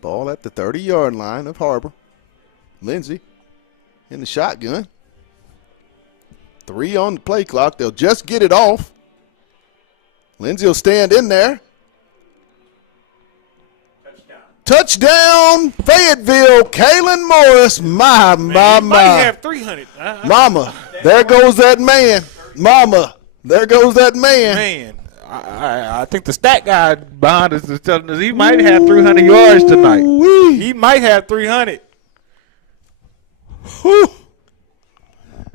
Ball at the 30-yard line of Har-ber. Lindsey in the shotgun. 3 on the play clock. They'll just get it off. Lindsey will stand in there. Touchdown, Fayetteville. Kalen Morris. My. He might have 300. Mama, there goes that man. Mama, there goes that man. Man, I think the stat guy behind us is telling us he might have 300 yards tonight. Ooh-wee. He might have 300. Whew.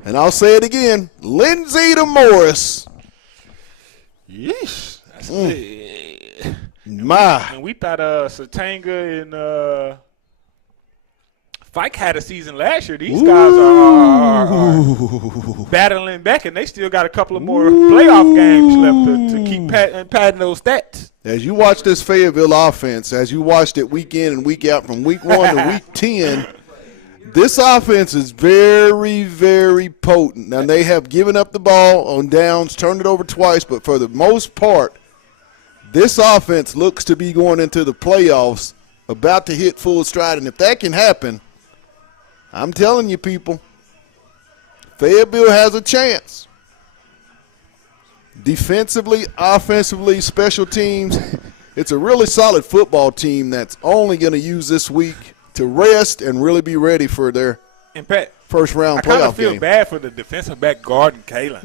And I'll say it again. Lindsey to Morris. Yeesh. My. And we thought Satanga and Fike had a season last year. These guys are battling back, and they still got a couple of more playoff games left to keep padding those stats. As you watch this Fayetteville offense, as you watched it week in and week out from week 1 to week 10, this offense is very, very potent. Now, they have given up the ball on downs, turned it over twice, but for the most part, this offense looks to be going into the playoffs, about to hit full stride. And if that can happen, I'm telling you, people, Fayetteville has a chance. Defensively, offensively, special teams, it's a really solid football team that's only going to use this week to rest and really be ready for their first-round playoff game. I kind of feel bad for the defensive back guarding Kalen.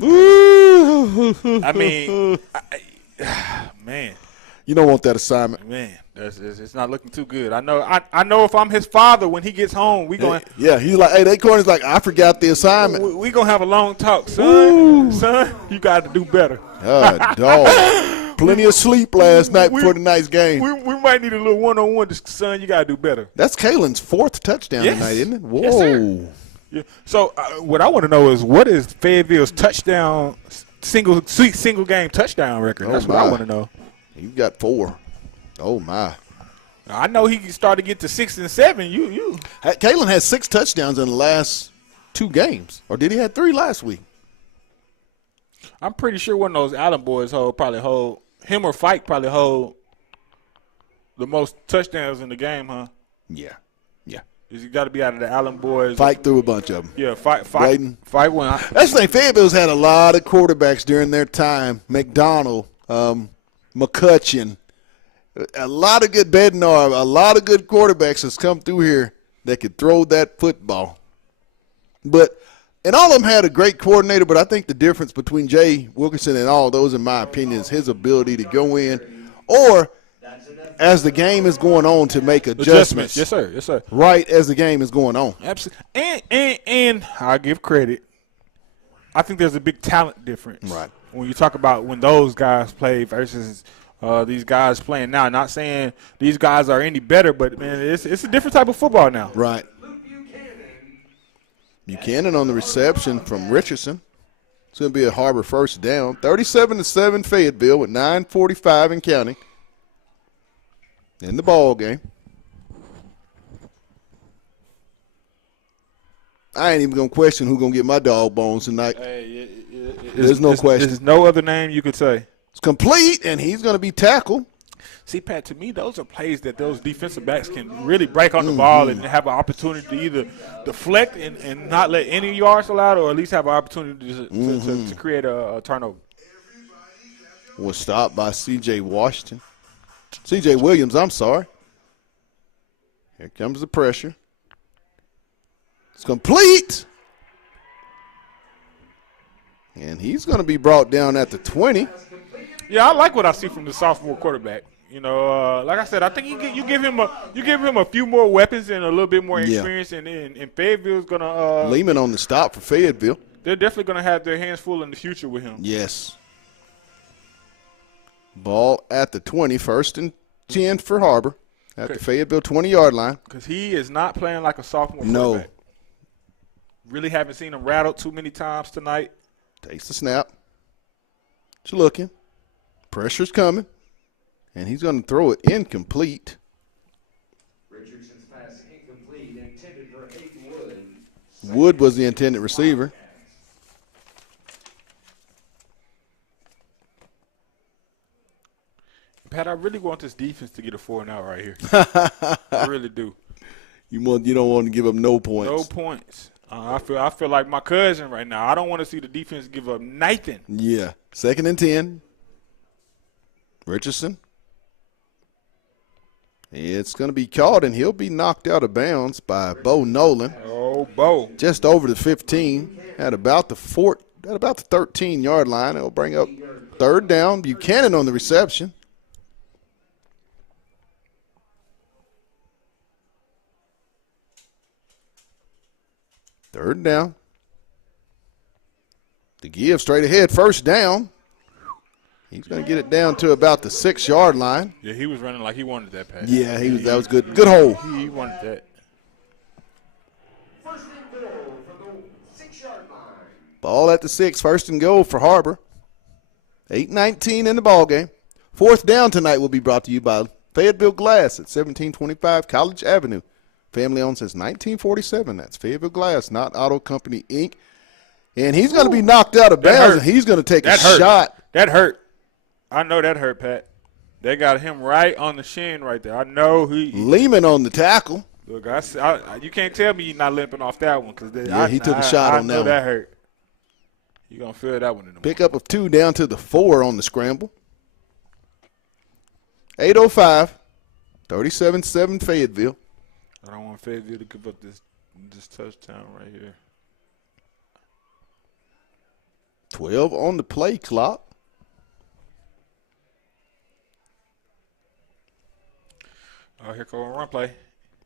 I mean, man. You don't want that assignment. Man, it's not looking too good. I know if I'm his father when he gets home, we going yeah, he's like, hey, that corner's like, I forgot the assignment. We going to have a long talk. Son, you got to do better. Dog. Plenty of sleep last night before the night's game. We might need a little one-on-one. Son, you got to do better. That's Kalen's 4th touchdown tonight, isn't it? Whoa. Yes, sir. Yeah. So what I want to know is, what is Fayetteville's touchdown single game touchdown record? That's what I want to know. You got 4. Oh my! I know he started to get to 6 and 7. Kalen has 6 touchdowns in the last 2 games, or did he have 3 last week? I'm pretty sure one of those Allen boys probably hold him or Fike probably hold the most touchdowns in the game, huh? Yeah. He got to be out of the Allen boys. Fike threw a bunch of them. Yeah, Fike went. That's the thing. Fayetteville's had a lot of quarterbacks during their time. McDonald, McCutcheon, a lot of good Bednar, a lot of good quarterbacks has come through here that could throw that football. And all of them had a great coordinator, but I think the difference between Jay Wilkinson and all those, in my opinion, is his ability to go in or as the game is going on to make adjustments. Yes, sir. Right as the game is going on. Absolutely. And I give credit. I think there's a big talent difference. Right. When you talk about when those guys play versus these guys playing now. Not saying these guys are any better, but, man, it's a different type of football now. Right. Buchanan on the reception from Richardson. It's going to be a Har-ber first down. 37-7 Fayetteville with 9:45 and counting in the ball game. I ain't even going to question who's going to get my dog bones tonight. There's no question. There's no other name you could say. It's complete, and he's going to be tackled. See, Pat, to me, those are plays that those defensive backs can really break on the ball and have an opportunity to either deflect and not let any yards allowed, or at least have an opportunity to create a turnover. Was stopped by C.J. Washington. C.J. Williams, I'm sorry. Here comes the pressure. It's complete. And he's going to be brought down at the 20. Yeah, I like what I see from the sophomore quarterback. You know, like I said, I think you give him a few more weapons and a little bit more experience, and Fayetteville's gonna Lehman on the stop for Fayetteville. They're definitely gonna have their hands full in the future with him. Yes. Ball at the 20, 1st and 10 for Har-ber at the Fayetteville 20-yard line. Because he is not playing like a sophomore No. quarterback. Really haven't seen him rattled too many times tonight. Takes the snap. Just looking. Pressure's coming. And he's going to throw it incomplete. Wood was the intended receiver. Pat, I really want this defense to get a 4 and out right here. I really do. You don't want to give up no points. No points. I feel like my cousin right now. I don't want to see the defense give up nothing. Yeah. 2nd and 10. Richardson. It's going to be caught, and he'll be knocked out of bounds by Bo Nolan. Oh, Bo. Just over the 15 at about the 13-yard line. It'll bring up 3rd down. Buchanan on the reception. Third down. To give straight ahead, 1st down. He's going to get it down to about the 6-yard line. Yeah, he was running like he wanted that pass. Yeah, that was good. Good hole. He wanted that. First and goal from the 6-yard line. Ball at the 6, 1st and goal for Har-ber. 8:19 in the ball game. 4th down tonight will be brought to you by Fayetteville Glass at 1725 College Avenue. Family owned since 1947. That's Fayetteville Glass, not Auto Company, Inc. And he's going to be knocked out of bounds, and he's going to take a shot. That hurt. I know that hurt, Pat. They got him right on the shin right there. I know he. Lehman on the tackle. Look, you can't tell me you're not limping off that one. He took a shot on that one. I know that hurt. You're going to feel that one in the morning. Pickup of 2 down to the 4 on the scramble. 8:05, 37-7 Fayetteville. I don't want Fayetteville to give up this touchdown right here. 12 on the play clock. Oh, here comes a run play.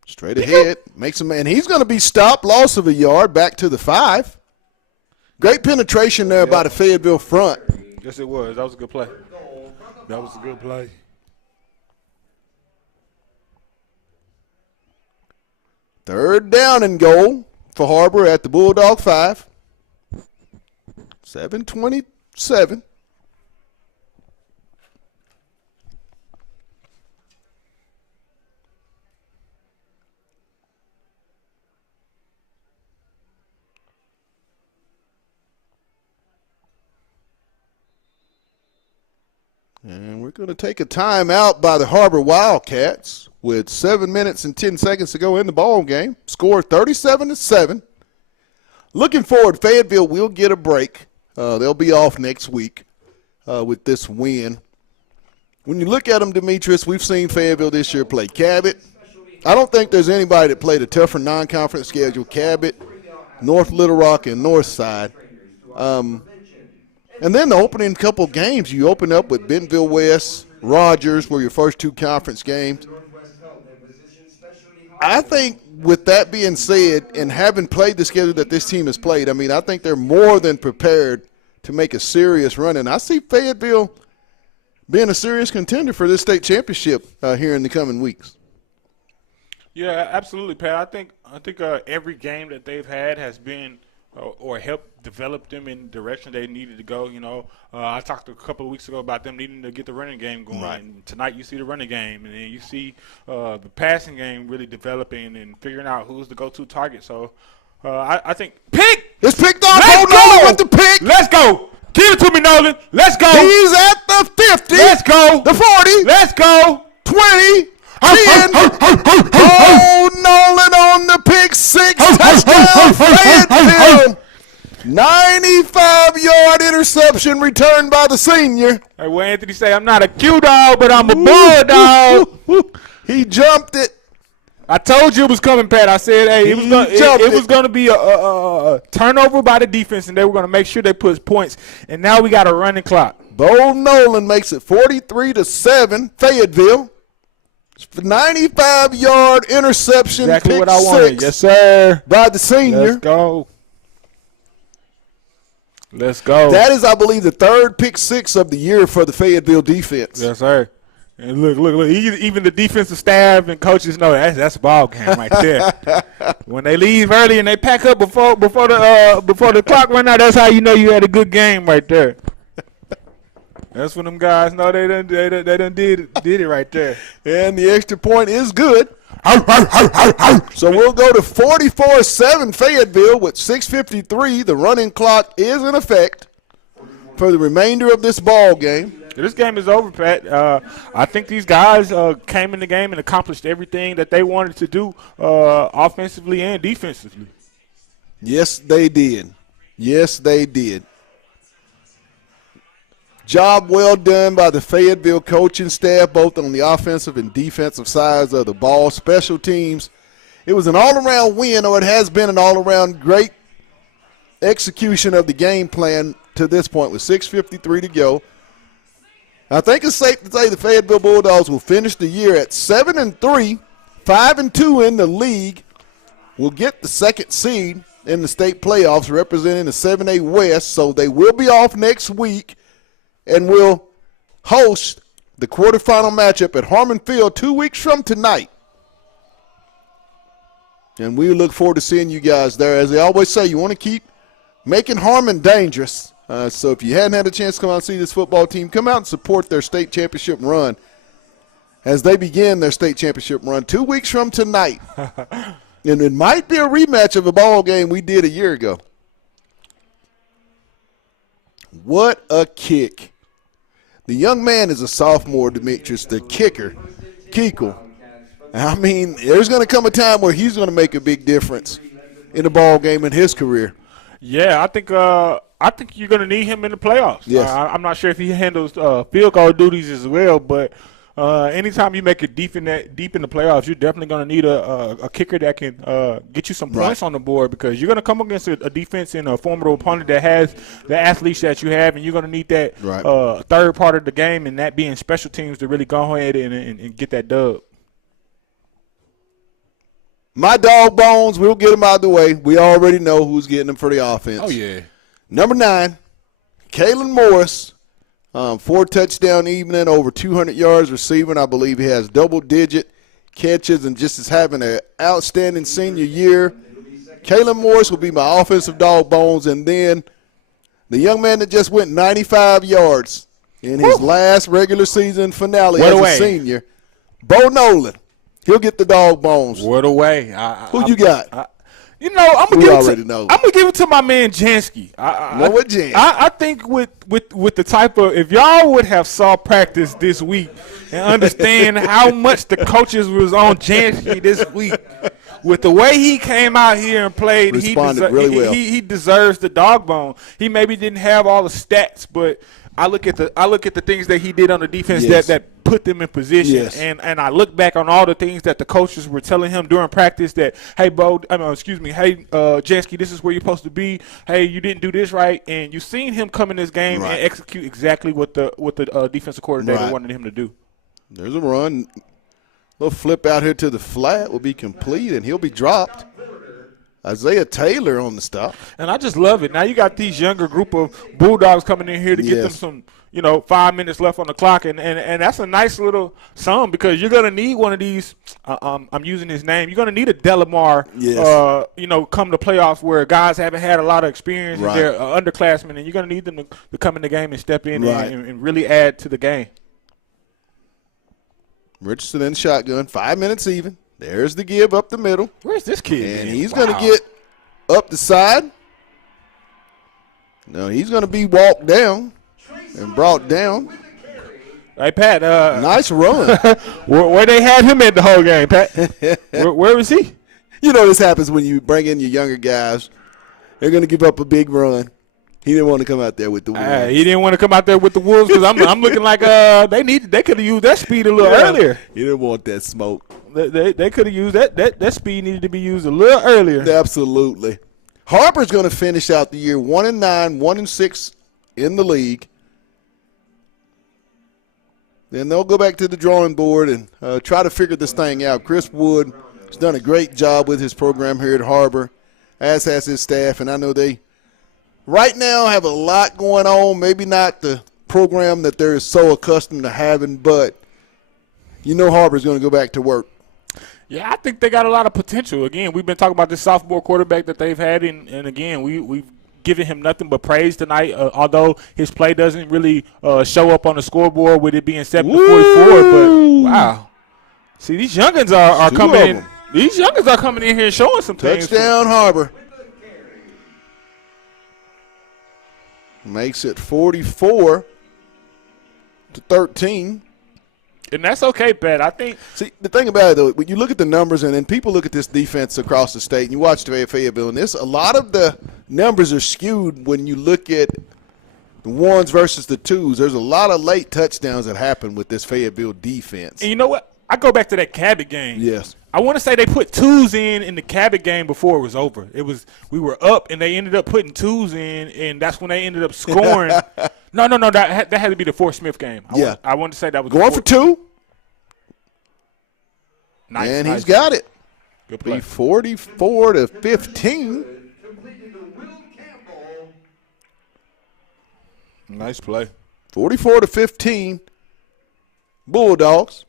Straight ahead. Makes a man. He's going to be stopped. Loss of a yard. Back to the 5. Great penetration there by the Fayetteville front. Yes, it was. That was a good play. That was a good play. Third down and goal for Har-ber at the Bulldog 5. 7:27. And we're going to take a timeout by the Har-ber Wildcats with 7 minutes and 10 seconds to go in the ball game. Score 37-7. Looking forward, Fayetteville will get a break. They'll be off next week with this win. When you look at them, Demetrius, we've seen Fayetteville this year play Cabot. I don't think there's anybody that played a tougher non-conference schedule. Cabot, North Little Rock, and Northside. And then the opening couple games, you open up with Bentonville West, Rogers were your first 2 conference games. I think with that being said, and having played the schedule that this team has played, I mean, I think they're more than prepared to make a serious run. And I see Fayetteville being a serious contender for this state championship here in the coming weeks. Yeah, absolutely, Pat. I think every game that they've had has been or helped develop them in the direction they needed to go. You know, I talked a couple of weeks ago about them needing to get the running game going. Right. And tonight you see the running game, and then you see the passing game really developing and figuring out who's the go-to target. So I think pick. It's picked off. Let's Nolan go with the pick. Let's go. Give it to me, Nolan. Let's go. He's at the 50. Let's go. The 40. Let's go. 20. 10. Oh, Nolan on the pick 6. Touchdown, Fayetteville. 95-yard interception returned by the senior. Hey, what Anthony say? I'm not a Q dog, but I'm a Bulldog. He jumped it. I told you it was coming, Pat. I said, hey, it was going to be a turnover by the defense, and they were going to make sure they put points. And now we got a running clock. Bo Nolan makes it 43-7, Fayetteville. 95-yard interception, Exactly pick what I wanted. 6 Yes, sir. by the senior. Let's go. Let's go. That is, I believe, the 3rd pick 6 of the year for the Fayetteville defense. Yes, sir. And look. Even the defensive staff and coaches know that's a ball game right there. When they leave early and they pack up before the clock run out, that's how you know you had a good game right there. That's when them guys know they done did it right there. And the extra point is good. So we'll go to 44-7 Fayetteville with 6:53. The running clock is in effect for the remainder of this ball game. This game is over, Pat. I think these guys came in the game and accomplished everything that they wanted to do offensively and defensively. Yes, they did. Yes, they did. Job well done by the Fayetteville coaching staff, both on the offensive and defensive sides of the ball. Special teams, it was an all-around win, or it has been an all-around great execution of the game plan to this point with 6:53 to go. I think it's safe to say the Fayetteville Bulldogs will finish the year at 7-3, 5-2 in the league. Will get the second seed in the state playoffs, representing the 7A West, so they will be off next week and will host the quarterfinal matchup at Harmon Field 2 weeks from tonight. And we look forward to seeing you guys there. As they always say, you want to keep making Harmon dangerous. So if you hadn't had a chance to come out and see this football team, come out and support their state championship run as they begin their state championship run 2 weeks from tonight. And it might be a rematch of a ball game we did a year ago. What a kick. The young man is a sophomore, Demetrius, the kicker, Keikel. I mean, there's going to come a time where he's going to make a big difference in a ball game in his career. Yeah, I think you're going to need him in the playoffs. Yes. I'm not sure if he handles field goal duties as well, but anytime you make it deep in the playoffs, you're definitely going to need a kicker that can get you some points on the board, because you're going to come against a defense and a formidable opponent that has the athletes that you have, and you're going to need that third part of the game, and that being special teams, to really go ahead and get that dub. My dog bones, we'll get them out of the way. We already know who's getting them for the offense. Oh, yeah. Number 9, Kalen Morris, 4-touchdown evening, over 200 yards receiving. I believe he has double-digit catches and just is having an outstanding senior year. Kalen Morris will be my offensive dog bones. And then the young man that just went 95 yards in his last regular season finale as a senior, Bo Nolan. He'll get the dog bones. What a way. Who you got? I'm gonna give it to my man Jansky. I think with the type of, if y'all would have saw practice this week and understand how much the coaches was on Jansky this week, with the way he came out here and played, he deserves the dog bone. He maybe didn't have all the stats, but I look at the things that he did on the defense that put them in position, and I look back on all the things that the coaches were telling him during practice, that, hey, Jansky, this is where you're supposed to be. Hey, you didn't do this right, and you've seen him come in this game and execute exactly what the defensive coordinator wanted him to do. There's a run. A little flip out here to the flat will be complete, and he'll be dropped. Isaiah Taylor on the stop. And I just love it. Now you got these younger group of Bulldogs coming in here to get them some, 5 minutes left on the clock. And that's a nice little sum, because you're going to need one of these. I'm using his name. You're going to need a Delamar, come to playoffs where guys haven't had a lot of experience. And they're underclassmen, and you're going to need them to come in the game and step in and really add to the game. Richardson in shotgun, 5 minutes even. There's the give up the middle. Where's this kid? And he's going to get up the side. No, he's going to be walked down and brought down. Hey, Pat. Nice run. where they had him at the whole game, Pat? where was he? This happens when you bring in your younger guys. They're going to give up a big run. He didn't want to come out there with the Wolves. He didn't want to come out there with the Wolves, because I'm looking like they could have used that speed a little earlier. He didn't want that smoke. They could have used that speed needed to be used a little earlier. Absolutely. Har-ber's going to finish out the year 1-9, 1-6 in the league. Then they'll go back to the drawing board and try to figure this thing out. Chris Wood has done a great job with his program here at Har-ber, as has his staff, and I know they right now have a lot going on. Maybe not the program that they're so accustomed to having, but Har-ber's going to go back to work. Yeah, I think they got a lot of potential. Again, we've been talking about this sophomore quarterback that they've had, and again, we've given him nothing but praise tonight, although his play doesn't really show up on the scoreboard with it being 7-44. But, wow, See, these youngins are Two coming of in. them. These youngins are coming in here showing some things. Touchdown, Har-ber. Makes it 44-13. And that's okay, Pat. I think. See, the thing about it, though, when you look at the numbers and then people look at this defense across the state, and you watch Fayetteville, and a lot of the numbers are skewed when you look at the ones versus the twos. There's a lot of late touchdowns that happen with this Fayetteville defense. And you know what? I go back to that Cabot game. Yes. I want to say they put twos in the Cabot game before it was over. We were up, and they ended up putting twos in, and that's when they ended up scoring. No. That had to be the Fort Smith game. I wanted to say that was going for two. Nice, and nice. he's got it. Good play. Be 44-15. Completed to Will Campbell. Nice play. 44-15. Bulldogs.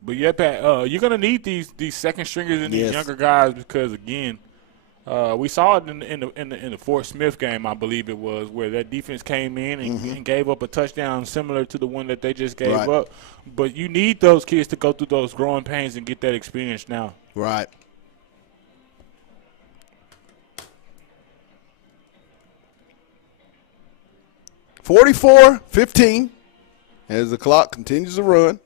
But yeah, Pat, you're gonna need these second stringers and these Yes. younger guys because again, we saw it in the Fort Smith game, I believe it was, where that defense came in and gave up a touchdown similar to the one that they just gave Right. up. But you need those kids to go through those growing pains and get that experience now. Right. (44-15) as the clock continues to run.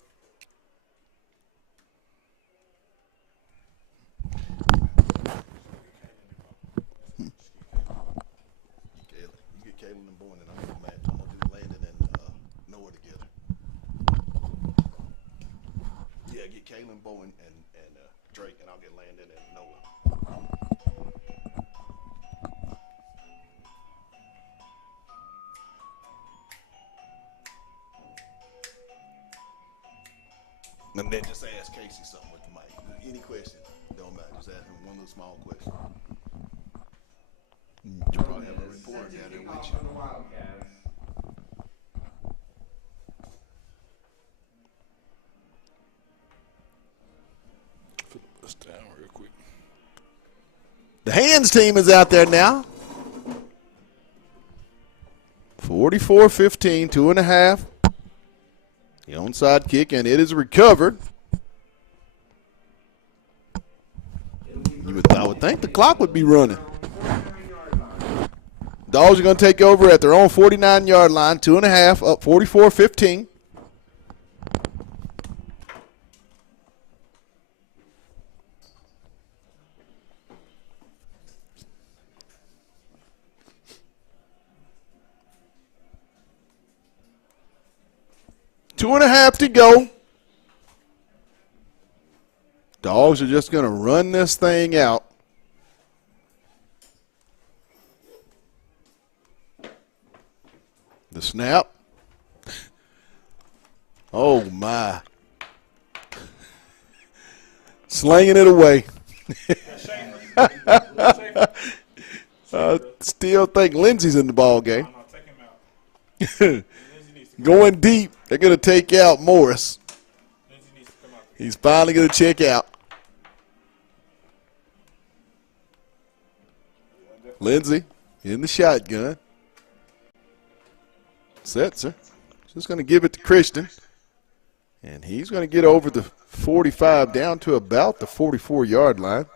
You get Kaylin and Boyne, and I'm gonna do Landon and Noah together. Yeah, get Kaylin, Bowen, and Drake, and I'll get Landon and Noah. And then just ask Casey something with the mic. Any question, don't matter. Just ask him one little small question. You probably have a reporter down there with you. On the Wildcats. Put this down real quick. The hands team is out there now. 44-15, 2.5. The onside kick, and it is recovered. I would think the clock would be running. Dogs are going to take over at their own 49-yard line, 2.5, up 44-15. Two and a half to go. Dogs are just going to run this thing out. The snap. Oh, my. Slinging it away. I still think Lindsey's in the ball game. Going deep. They're going to take out Morris. He's finally going to check out. Lindsey in the shotgun. Setzer. Just going to give it to Christian. And he's going to get over the 45 down to about the 44-yard line.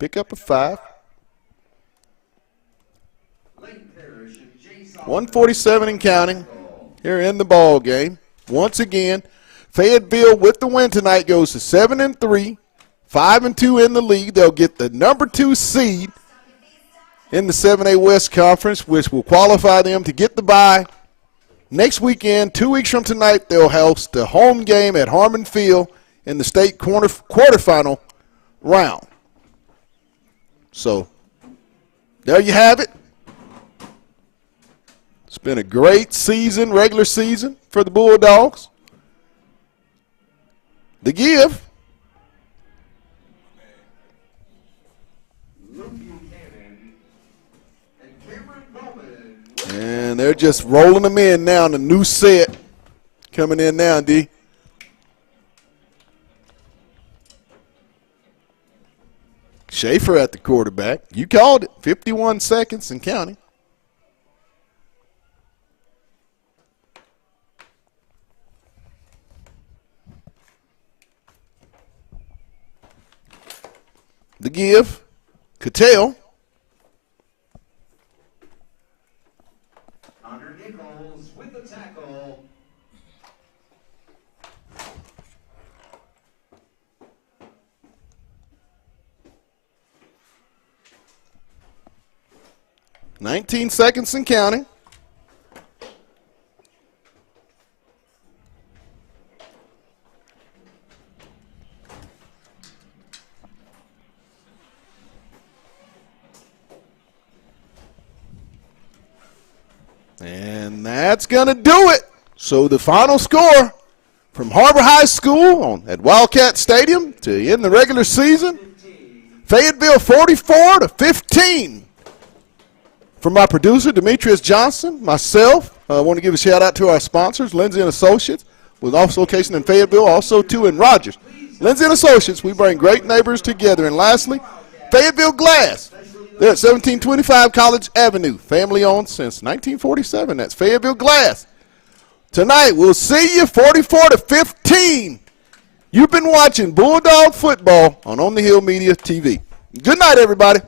Pick up a 5. 147 and counting here in the ball game. Once again, Fayetteville with the win tonight goes to 7-3, 5-2 in the league. They'll get the number 2 seed in the 7A West Conference, which will qualify them to get the bye. Next weekend, 2 weeks from tonight, they'll host the home game at Harmon Field in the state quarterfinal round. So, there you have it. It's been a great season, regular season for the Bulldogs. The give. And they're just rolling them in now in the new set. Coming in now, D. Schaefer at the quarterback. You called it. 51 seconds and counting. The give. Cattell. Connor Nichols with the tackle. "19 seconds and counting. And that's going to do it. So the final score from Har-ber High School at Wildcat Stadium to end the regular season, Fayetteville 44-15. From my producer, Demetrius Johnson, myself, I want to give a shout-out to our sponsors, Lindsay & Associates, with office location in Fayetteville, also two in Rogers. Lindsay & Associates, we bring great neighbors together. And lastly, Fayetteville Glass. They're at 1725 College Avenue, family-owned since 1947. That's Fayetteville Glass. Tonight, we'll see you 44-15. You've been watching Bulldog football on the Hill Media TV. Good night, everybody.